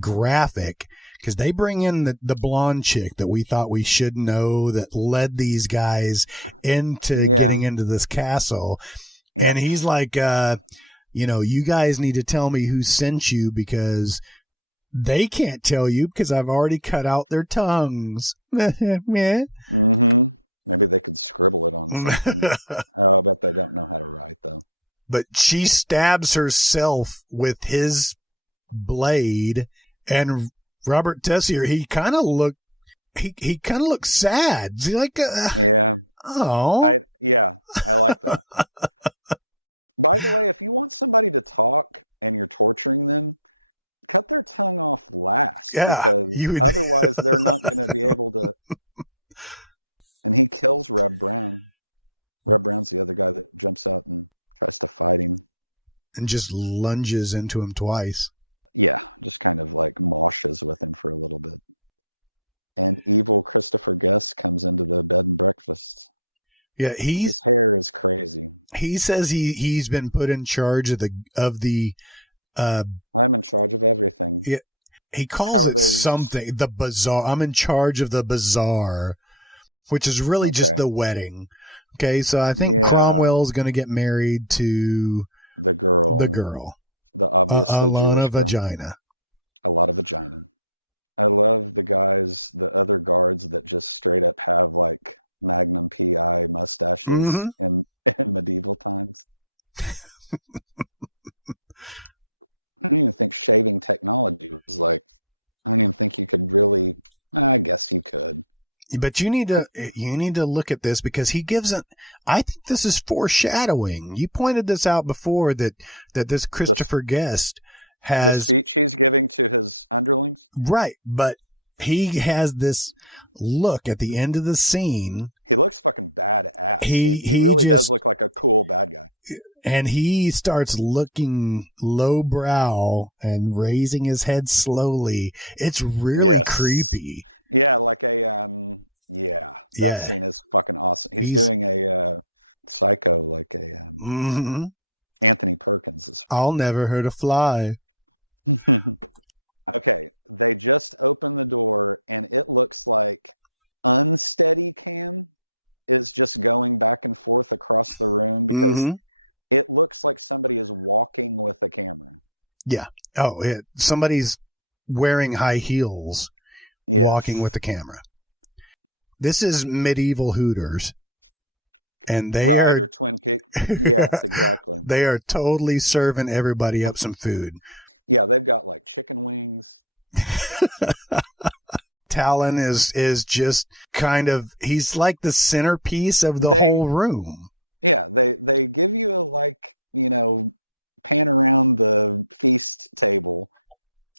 graphic, because they bring in the blonde chick that we thought we should know that led these guys into getting into this castle, and he's like, you guys need to tell me who sent you because they can't tell you because I've already cut out their tongues. Maybe they can scribble it on. But they don't know how to write that. But she stabs herself with his blade, and Robert Tessier, he kind of looked sad. He's like, oh. Yeah. By the way, if you want somebody to talk and you're torturing them, cut their tongue off last. Yeah, you would. And he kills Rob Brown. Rob Brown's the other guy that jumps out and tries to fight him. And just lunges into him twice. Yeah, just kind of like moshes with him for a little bit. And evil Christopher Guest comes into their bed and breakfast. Yeah, his hair is crazy. He says he's been put in charge of the I'm in charge of everything. Yeah, he calls it something, the bazaar. I'm in charge of the bazaar, which is really just the wedding. Okay, so I think Cromwell's going to get married to the girl. Alana Vagina. I love the guys just straight up have like Magnum PI mustaches Mm-hmm. in medieval times. I don't even think shaving technology is like, I don't even think you could really, I guess you could. But you need to look at this because he gives it. I think this is foreshadowing. You pointed this out before that this Christopher Guest has He's giving to his underlings. Right, but he has this look at the end of the scene. He looks fucking badass. He just looks like a cool bad guy. And he starts looking lowbrow and raising his head slowly. It's really creepy. Yeah, like a Yeah. It's fucking awesome. He's doing a psycho like a mm-hmm. Anthony Perkins. I'll never hurt a fly. Okay, they just opened the door, and it looks like unsteady cam is just going back and forth across the room. Mm-hmm. It looks like somebody is walking with a camera. Yeah. Oh, somebody's wearing high heels, walking with the camera. This is medieval Hooters, and they are they are totally serving everybody up some food. Yeah, they've got like chicken wings. Talon is just kind of, he's like the centerpiece of the whole room. Yeah, they give you a, like, pan around the feast table.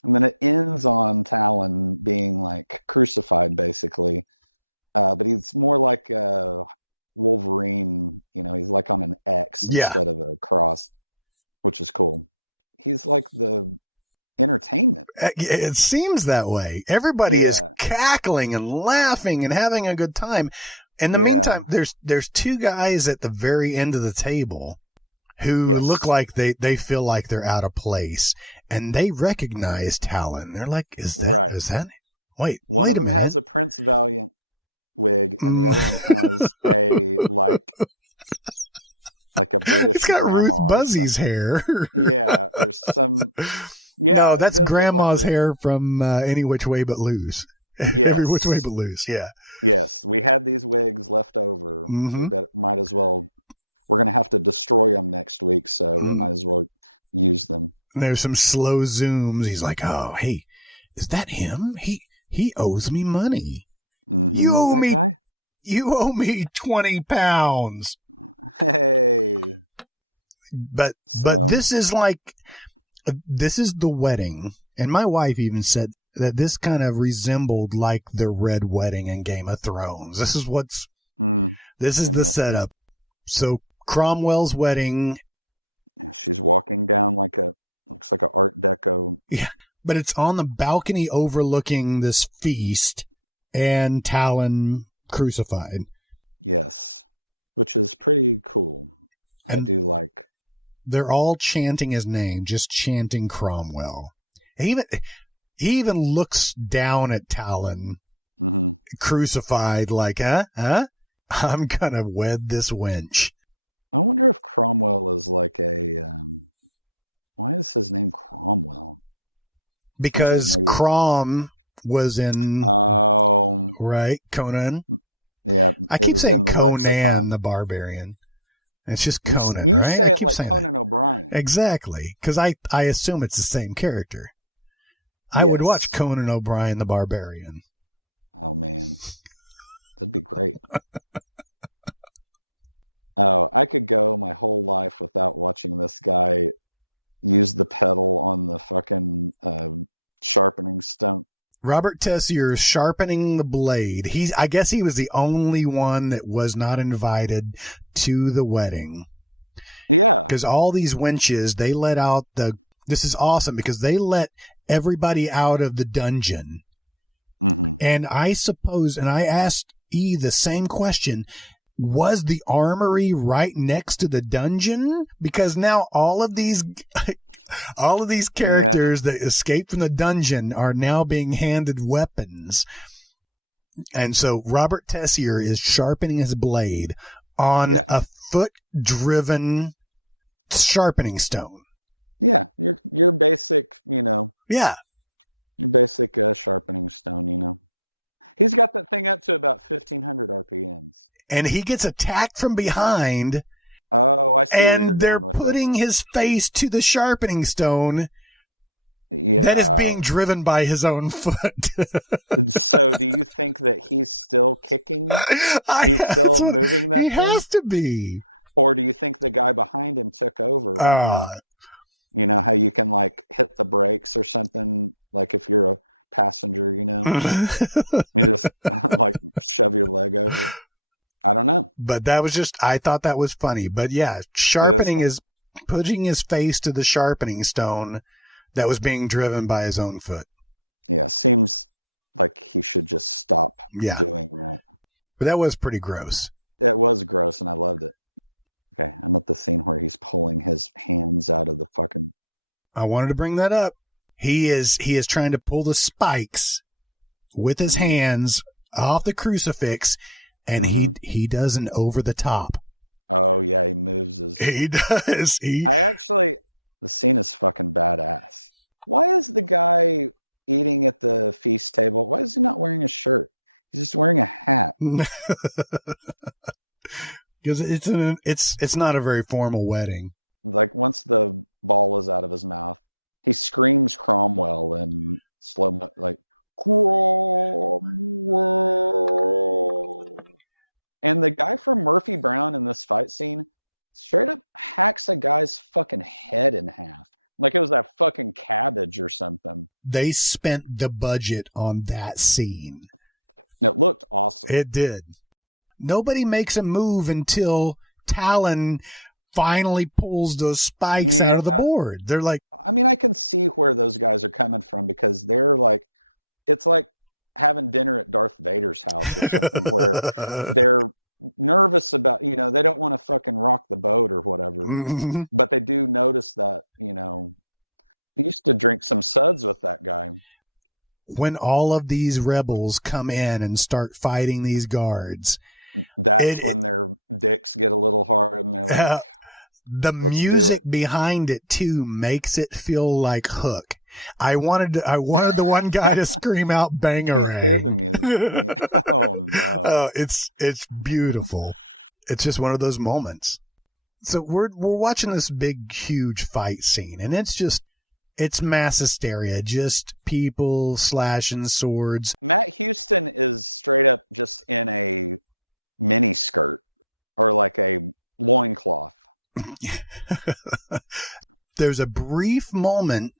When it ends on Talon being like crucified, basically. But he's more like Wolverine, he's like on an X instead of a cross, which is cool. He's like the entertainment. It seems that way. Everybody is cackling and laughing and having a good time. In the meantime, there's two guys at the very end of the table who look like they feel like they're out of place, and they recognize Talon. They're like, is that? Wait a minute. It's got Ruth Buzzy's hair. No, that's Grandma's hair from Any Which Way But Loose. Every Which Way But Loose, yeah. Yes, we had these wigs left over. Mm-hmm. But might as well. We're going to have to destroy them next week, so might as well use them. And there's some slow zooms. He's like, oh, hey, is that him? He owes me money. You owe me 20 pounds. But this is the wedding. And my wife even said that this kind of resembled like the Red Wedding in Game of Thrones. This is the setup. So Cromwell's wedding. He's walking down it's like an Art Deco. Yeah. But it's on the balcony overlooking this feast and Talon crucified. Yes. Which was pretty cool. And they're all chanting his name, just chanting Cromwell. He even looks down at Talon, crucified, like, huh? I'm gonna wed this wench. I wonder if Cromwell was like why is his name Cromwell? Because Crom was in, right, Conan. I keep saying Conan the Barbarian. It's just Conan, right? I keep saying that. Exactly. Because I assume it's the same character. I would watch Conan O'Brien the Barbarian. Oh, man. I could go my whole life without watching this guy use the pedal on the fucking sharpening stone. Robert Tessier sharpening the blade. I guess he was the only one that was not invited to the wedding. Because all these wenches, they let out this is awesome because they let everybody out of the dungeon. And I suppose, and I asked E the same question, was the armory right next to the dungeon? Because now all of these characters that escaped from the dungeon are now being handed weapons. And so Robert Tessier is sharpening his blade on a foot-driven sharpening stone. Yeah, your basic, Yeah. Basic sharpening stone, He's got the thing up to about 1,500 RPMs. And he gets attacked from behind, Oh, and they're putting his face to the sharpening stone that is being driven by his own foot. So do you think that he's still kicking? That's what he has to be. Or do you think the guy behind him took over? You know how you can like hit the brakes or something, like if you're a passenger, you just like shove your leg out. I don't know. But that was just, I thought that was funny. But yeah, putting his face to the sharpening stone that was being driven by his own foot. Yeah, seems like he should just stop. Yeah. But that was pretty gross. Yeah, it was gross, and I loved it. Okay, I'm at the scene where he's pulling his hands out of the fucking... I wanted to bring that up. He is trying to pull the spikes with his hands off the crucifix, and he does an over the top. Oh, yeah, he moves his... He does. Actually, the scene is fucking badass. Why is the guy eating at the feast table? Why is he not wearing a shirt? He's wearing a hat. Because it's not a very formal wedding. Like once the ball was out of his mouth, he screams Cromwell and slow like. And the guy from Murphy Brown in this fight scene straight up hacks a guy's fucking head in half. Like it was a fucking cabbage or something. They spent the budget on that scene. It looked awesome. It did. Nobody makes a move until Talon finally pulls those spikes out of the board. They're like... I mean, I can see where those guys are coming from because they're like... It's like having dinner at Darth Vader's house. They're nervous about, they don't want to fucking rock the boat or whatever. Mm-hmm. But they do notice that, he used to drink some suds with that guy. When all of these rebels come in and start fighting these guards, their dicks get a little hard. The music behind it too makes it feel like Hook. I wanted the one guy to scream out "Bangarang." It's beautiful. It's just one of those moments. So we're watching this big, huge fight scene, and it's mass hysteria. Just people slashing swords. Matt Houston is straight up just in a mini skirt or like a loincloth. There's a brief moment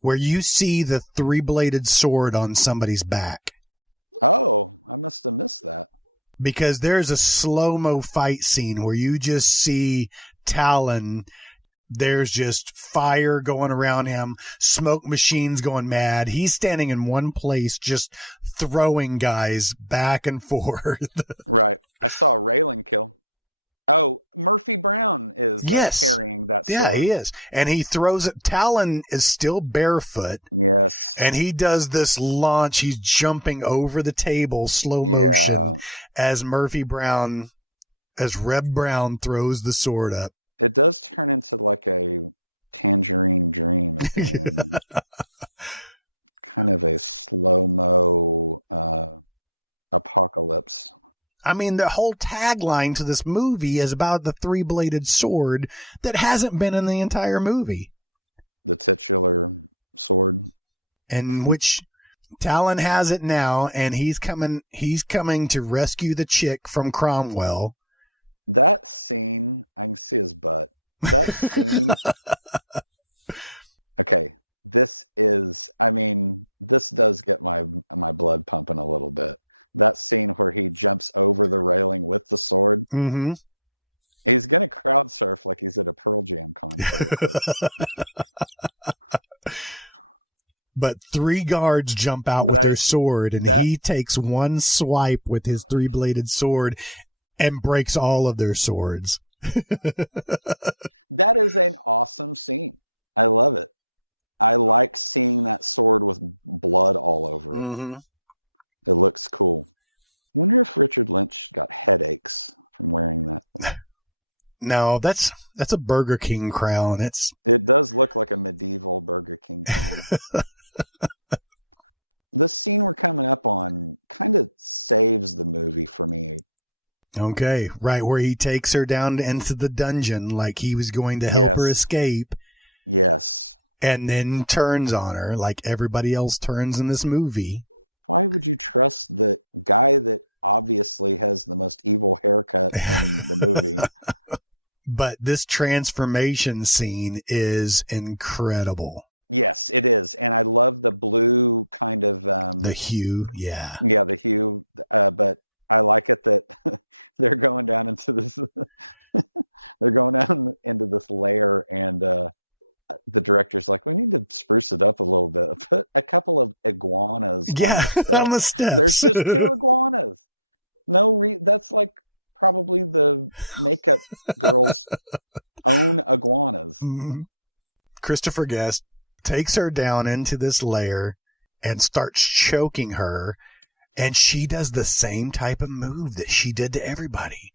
where you see the three-bladed sword on somebody's back. Oh, I must have missed that. Because there's a slow-mo fight scene where you just see Talon. There's just fire going around him, smoke machines going mad. He's standing in one place just throwing guys back and forth. Right. I saw Raylan kill. Oh, Murphy Brown is... Yes. Yeah, he is. And he throws it. Talon is still barefoot. Yes. And he does this launch. He's jumping over the table, slow motion, as Reb Brown throws the sword up. It does turn into like a tangerine dream. Kind of a slow-mo apocalypse. I mean, the whole tagline to this movie is about the three-bladed sword that hasn't been in the entire movie. The titular sword. In which Talon has it now, and he's coming to rescue the chick from Cromwell. That scene, I can see his butt. Okay, this does get my blood pumping a little bit. That scene where he jumps over the railing with the sword. Mm-hmm. He's going to crowd surf like he's at a Pearl Jam concert. But 3 guards jump out with their sword, and he takes one swipe with his three-bladed sword and breaks all of their swords. That is an awesome scene. I love it. I like seeing that sword with blood all over it. Mm-hmm. It looks cool. I wonder if Richard Lynch got headaches from wearing that. No, that's a Burger King crown. It does look like a medieval Burger King. The scene we're coming up on kind of saves the movie for me. Okay, right where he takes her down into the dungeon like he was going to help her escape. Yes. And then turns on her like everybody else turns in this movie. Why would you trust the guy that obviously has the most evil haircut? But this transformation scene is incredible. Yes, it is. And I love the blue kind of... the hue, yeah. Yeah, the hue. But I like it that they're going down into this... they're going down into this layer, and the director's like, we need to spruce it up a little bit. Put a couple of iguanas. Yeah, on the steps. Iguanas. No, that's like probably the makeup girl's iguanas. Mm-hmm. Christopher Guest takes her down into this lair and starts choking her, and she does the same type of move that she did to everybody.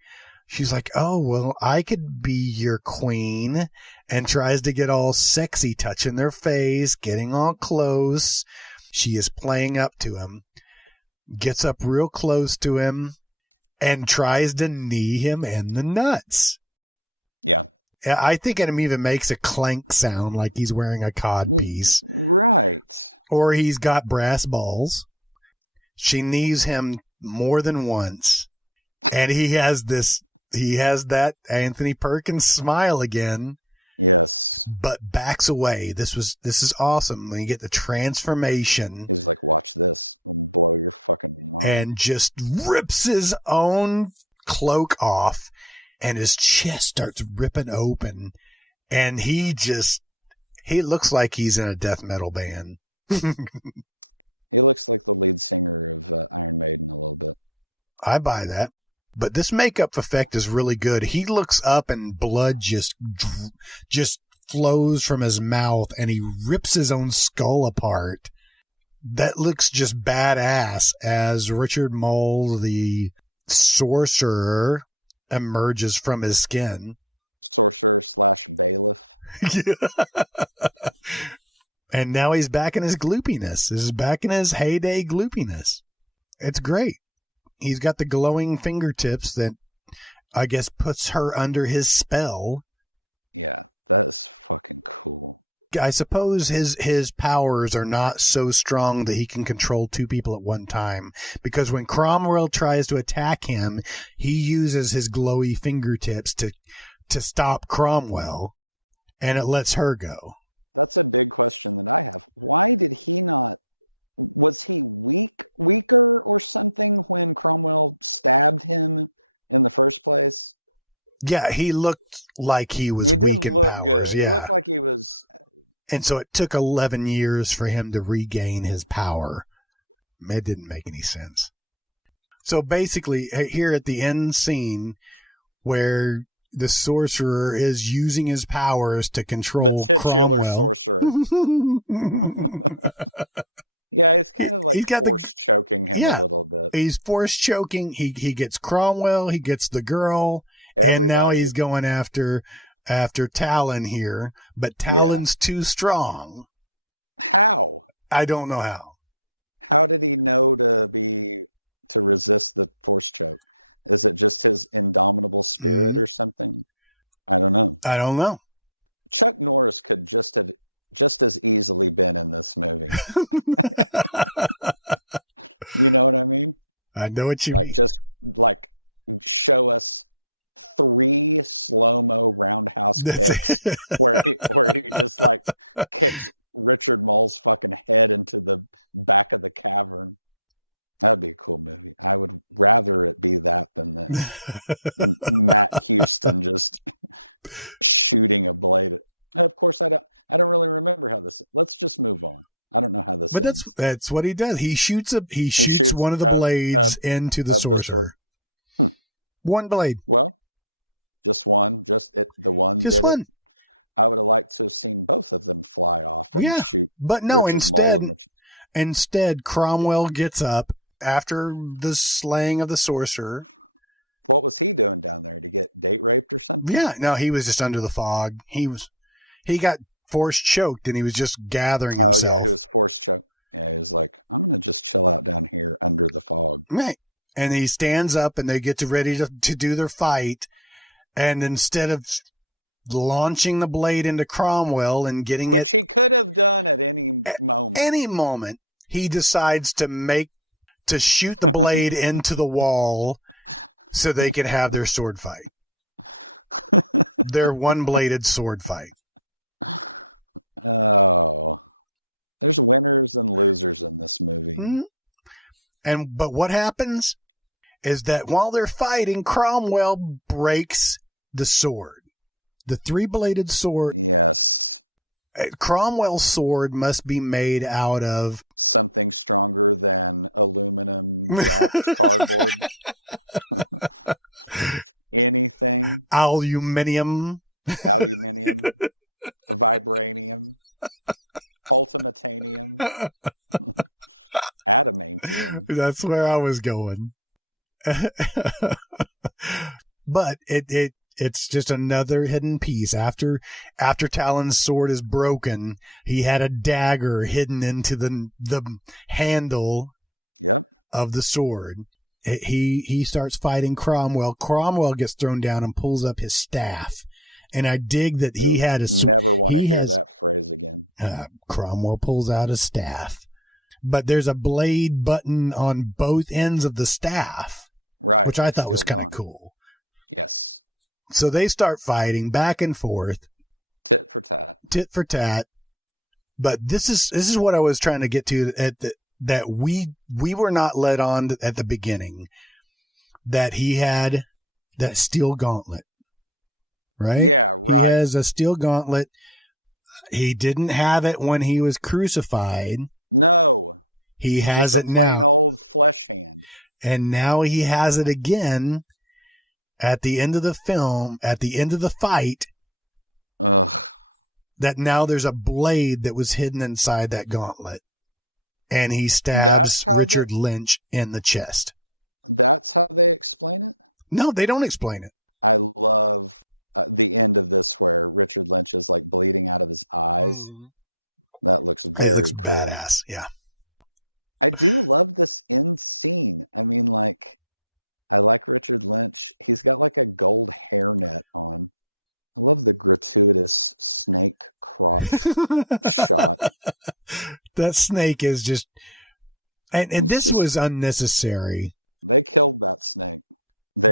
She's like, oh, well, I could be your queen, and tries to get all sexy, touching their face, getting all close. She is playing up to him, gets up real close to him, and tries to knee him in the nuts. Yeah. I think it even makes a clank sound like he's wearing a cod piece. Right. Or he's got brass balls. She knees him more than once, and he has that Anthony Perkins smile again. Yes. But backs away. This is awesome when you get the transformation. He's like, watch this. And just rips his own cloak off, and his chest starts ripping open, and he looks like he's in a death metal band. He looks like the lead singer of Iron Maiden a little bit. I buy that. But this makeup effect is really good. He looks up and blood just flows from his mouth, and he rips his own skull apart. That looks just badass as Richard Mole, the sorcerer, emerges from his skin. Sorcerer / bailiff. Yeah. And now he's back in his gloopiness. He's back in his heyday gloopiness. It's great. He's got the glowing fingertips that I guess puts her under his spell. Yeah, that's fucking cool. I suppose his powers are not so strong that he can control two people at one time, because when Cromwell tries to attack him, he uses his glowy fingertips to stop Cromwell, and it lets her go. That's a big question that I have. Why did he not... Was he weaker or something when Cromwell stabbed him in the first place? Yeah, he looked like he was weak in powers, yeah. Like he was... And so it took 11 years for him to regain his power. It didn't make any sense. So basically, here at the end scene, where the sorcerer is using his powers to control Cromwell. He's got the... Yeah, he's force choking. He gets Cromwell, he gets the girl, and now he's going after Talon here, but Talon's too strong. How? I don't know how. How did he know to resist the force choke? Is it just his indomitable spirit or something? I don't know. Chuck Norris could just as easily been in this movie. You know what I mean? I know what you mean. Just show us 3 slow-mo roundhouse. That's it. Where he just Richard Mole's fucking head into the back of the cavern. That'd be a cool movie. I would rather it be that than Matt Houston just shooting a blade. Of course, I don't really remember how this. Let's just move on. I don't know how this. But that's what he does. He shoots one of the blades into the sorcerer. One blade. Well, just one. Just the one. Just one. I would have liked to have seen both of them fly off. Yeah, but no. Instead, Cromwell gets up after the slaying of the sorcerer. What was he doing down there? To get date raped or something? Yeah, no, he was just under the fog. He got force choked, and he was just gathering himself. He was like, I'm going to just chill out down here under the fog. Right. And he stands up and they get ready to do their fight. And instead of launching the blade into Cromwell and getting it He could have done it at any moment. any moment, he decides to shoot the blade into the wall so they can have their sword fight. Their one-bladed sword fight. Oh. There's winners and losers in this movie. But what happens is that while they're fighting, Cromwell breaks the sword. The three-bladed sword. Yes. Cromwell's sword must be made out of Something stronger than aluminum. Anything. aluminium. Vibranium. Ultimatanium. Adamantium. That's where I was going. But it's just another hidden piece. After Talon's sword is broken, he had a dagger hidden into the handle of the sword. He starts fighting Cromwell. Cromwell gets thrown down and pulls up his staff. And I dig that Cromwell pulls out a staff. But there's a blade button on both ends of the staff, which I thought was kind of cool. Yes. So they start fighting back and forth, tit for tat. But this is what I was trying to get to that we were not let on at the beginning, that he had that steel gauntlet, right? Yeah, He has a steel gauntlet. He didn't have it when he was crucified. No. He has it now. Old flesh hand. And now he has it again at the end of the film, at the end of the fight, that now there's a blade that was hidden inside that gauntlet. And he stabs Richard Lynch in the chest. That's how they explain it? No, they don't explain it. I love the end of this where Richard Lynch is like bleeding out of his eyes. That looks It looks badass, yeah. I do love this end scene. I mean, like, I like Richard Lynch. He's got like a gold hairnet on. I love the gratuitous snake cry. That snake is just... And this was unnecessary. They killed that snake.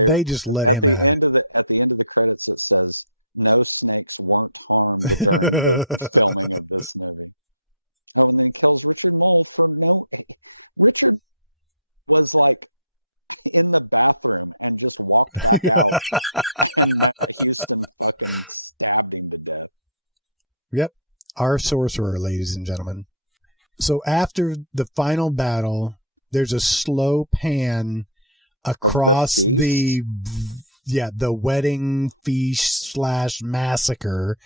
They just let him at it. At the end of the credits, it says, no snakes weren't harmed in this movie. Oh, and he tells Richard Mole for no... Richard was like in the bathroom and just walked out. Stabbed him to death. Yep. Our sorcerer, ladies and gentlemen. So after the final battle, there's a slow pan across the wedding feast / massacre.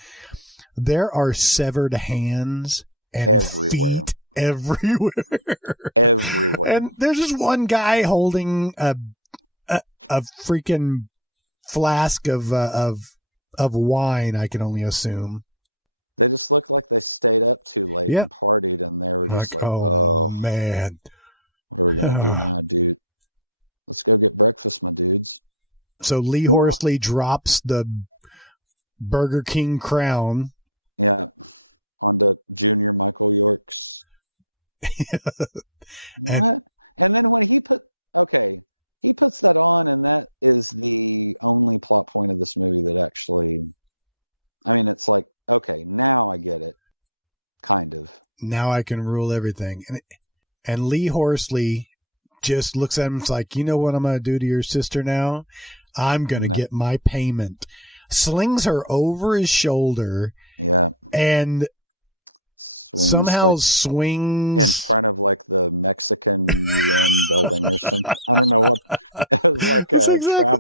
There are severed hands and feet everywhere. And there's just one guy holding a freaking flask of wine, I can only assume. They just look like they stayed up too late. Yep. Partied in there. Like, oh man. Dude. Let's go get breakfast, my dudes. So Lee Horsley drops the Burger King crown. Yeah. On the Junior Michael Yorks. And then when he puts that on, and that is the only plot point of this movie that actually, and it's like, okay, now I get it, kind of. Now I can rule everything. And Lee Horsley just looks at him and is like, you know what I'm going to do to your sister now? I'm going to get my payment. Slings her over his shoulder and somehow swings. Kind of like the Mexican. That's exactly.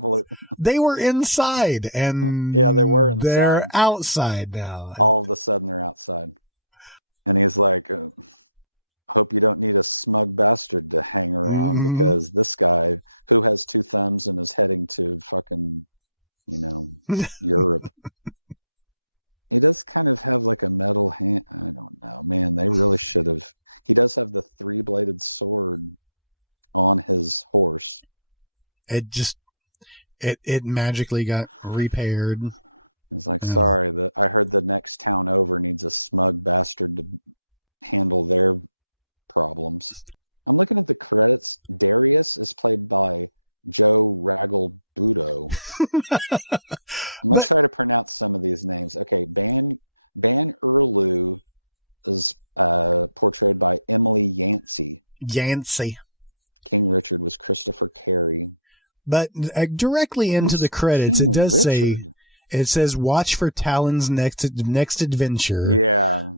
They were inside and they're outside now. All of a sudden they're outside. And he's like, hope you don't need a smug bastard to hang around. Because this guy who has two thumbs and is heading to fucking, Europe. He does kind of have like a metal hand. Oh man, they really should have. He does have the three-bladed sword on his horse. It just, it magically got repaired. I don't know. I heard the next town over needs a smug bastard to handle their problems. I'm looking at the credits. Darius is played by Joe Ragabudo. Let's try to pronounce some of these names. Okay, Dan Erlu is portrayed by Emily Yancey. King Richard was Christopher Perry. But directly into the credits, it does say, it says, "Watch for Talon's next adventure,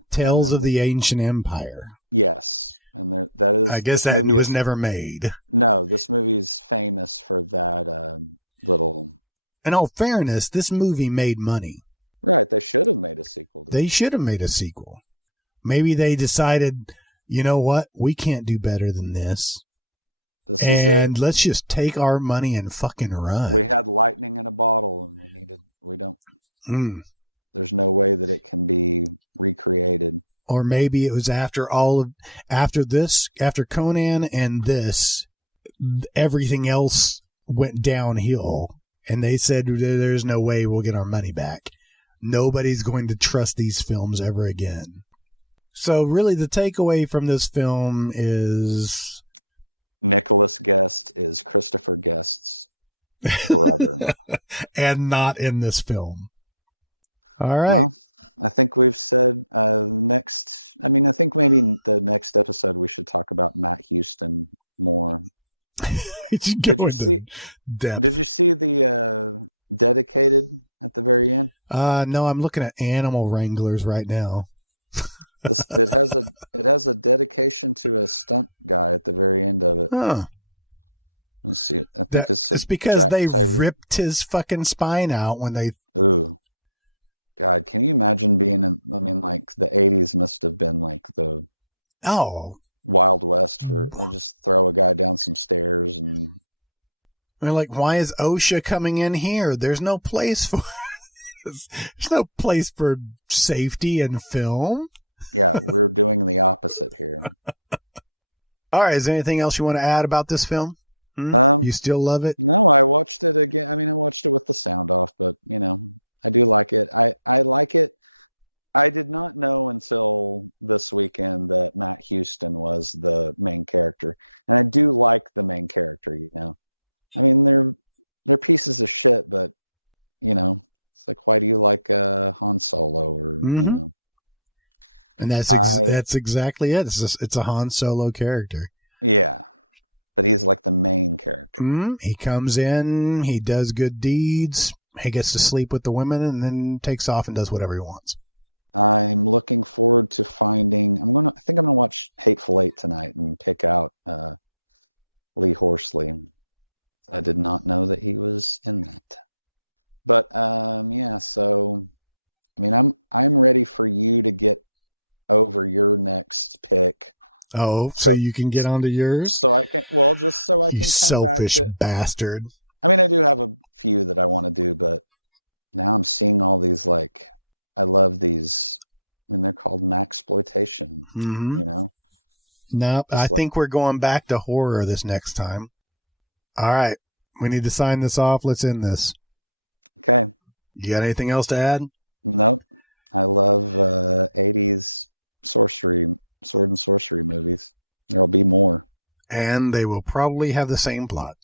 Tales of the Ancient Empire." Yes. I guess that was never made. No, this movie is famous for that little... In all fairness, this movie made money. Man, they should have made a sequel. They should have made a sequel. Maybe they decided, you know what? We can't do better than this. And let's just take our money and fucking run. We have lightning in a bottle. We don't... There's no way that it can be recreated. Or maybe it was after Conan and this, everything else went downhill. And they said, there's no way we'll get our money back. Nobody's going to trust these films ever again. So really the takeaway from this film is... Nicholas Guest is Christopher Guest's. And not in this film. All right. I think we've said next... I mean, I think maybe in the next episode we should talk about Matt Houston more. You should go into depth. Did you see the Dedicated at the very end? No, I'm looking at Animal Wranglers right now. It has a dedication to a stunt guy at the very end of it. Huh. It's because they ripped his fucking spine out when they... Ooh. God, can you imagine being in like the 80s must have been like the Wild West. Just throw a guy down some stairs. They're like, why is OSHA coming in here? There's no place for... There's no place for safety in film. Yeah, we're doing the opposite here. All right, is there anything else you want to add about this film? You still love it? No, I watched it again. I didn't watch it with the sound off, but, you know, I do like it. I like it. I did not know until this weekend that Matt Houston was the main character. And I do like the main character, you know. I mean, they're pieces of shit, but, you know, like, why do you like Han Solo? Mm-hmm. And that's exactly it. It's a Han Solo character. Yeah. But he's like the main character. He comes in, he does good deeds, he gets to sleep with the women, and then takes off and does whatever he wants. I'm looking forward to finding... I think I'm going to watch Hateful Eight tonight and pick out Lee Horsley. I did not know that he was in it. But, yeah, so... I mean, I'm ready for you to get over your next pick. Oh, so you can get onto yours? You selfish bastard. I mean, I do have a few that I want to do, but now I'm seeing all these, like, I love these, they're called exploitation. Mm-hmm. You know? No, I think we're going back to horror this next time. All right. We need to sign this off. Let's end this. Okay. You got anything else to add? Nope. I love 80s sorcery movies. There'll be more. And they will probably have the same plot.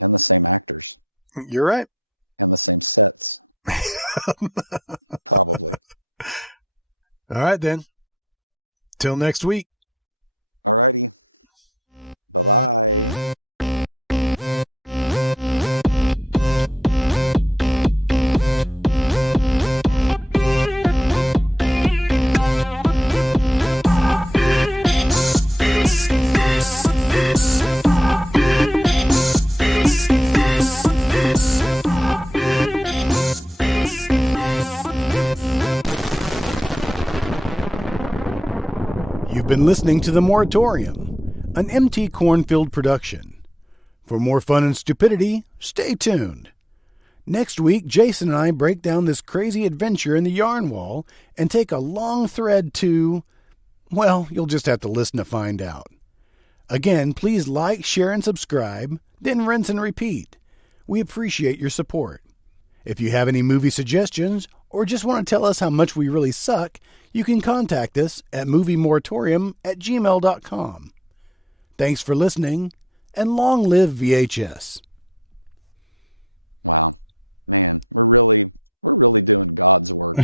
And the same actors. You're right. And the same sets. All right, then. Till next week. Alrighty. Bye. You've been listening to The Moratorium, an MT Cornfield production. For more fun and stupidity, stay tuned. Next week, Jason and I break down this crazy adventure in the yarn wall and take a long thread to, well, you'll just have to listen to find out. Again, please like, share, and subscribe, then rinse and repeat. We appreciate your support. If you have any movie suggestions or just want to tell us how much we really suck, you can contact us at moviemoratorium@gmail.com. Thanks for listening, and long live VHS. Wow, man, we're really doing God's work.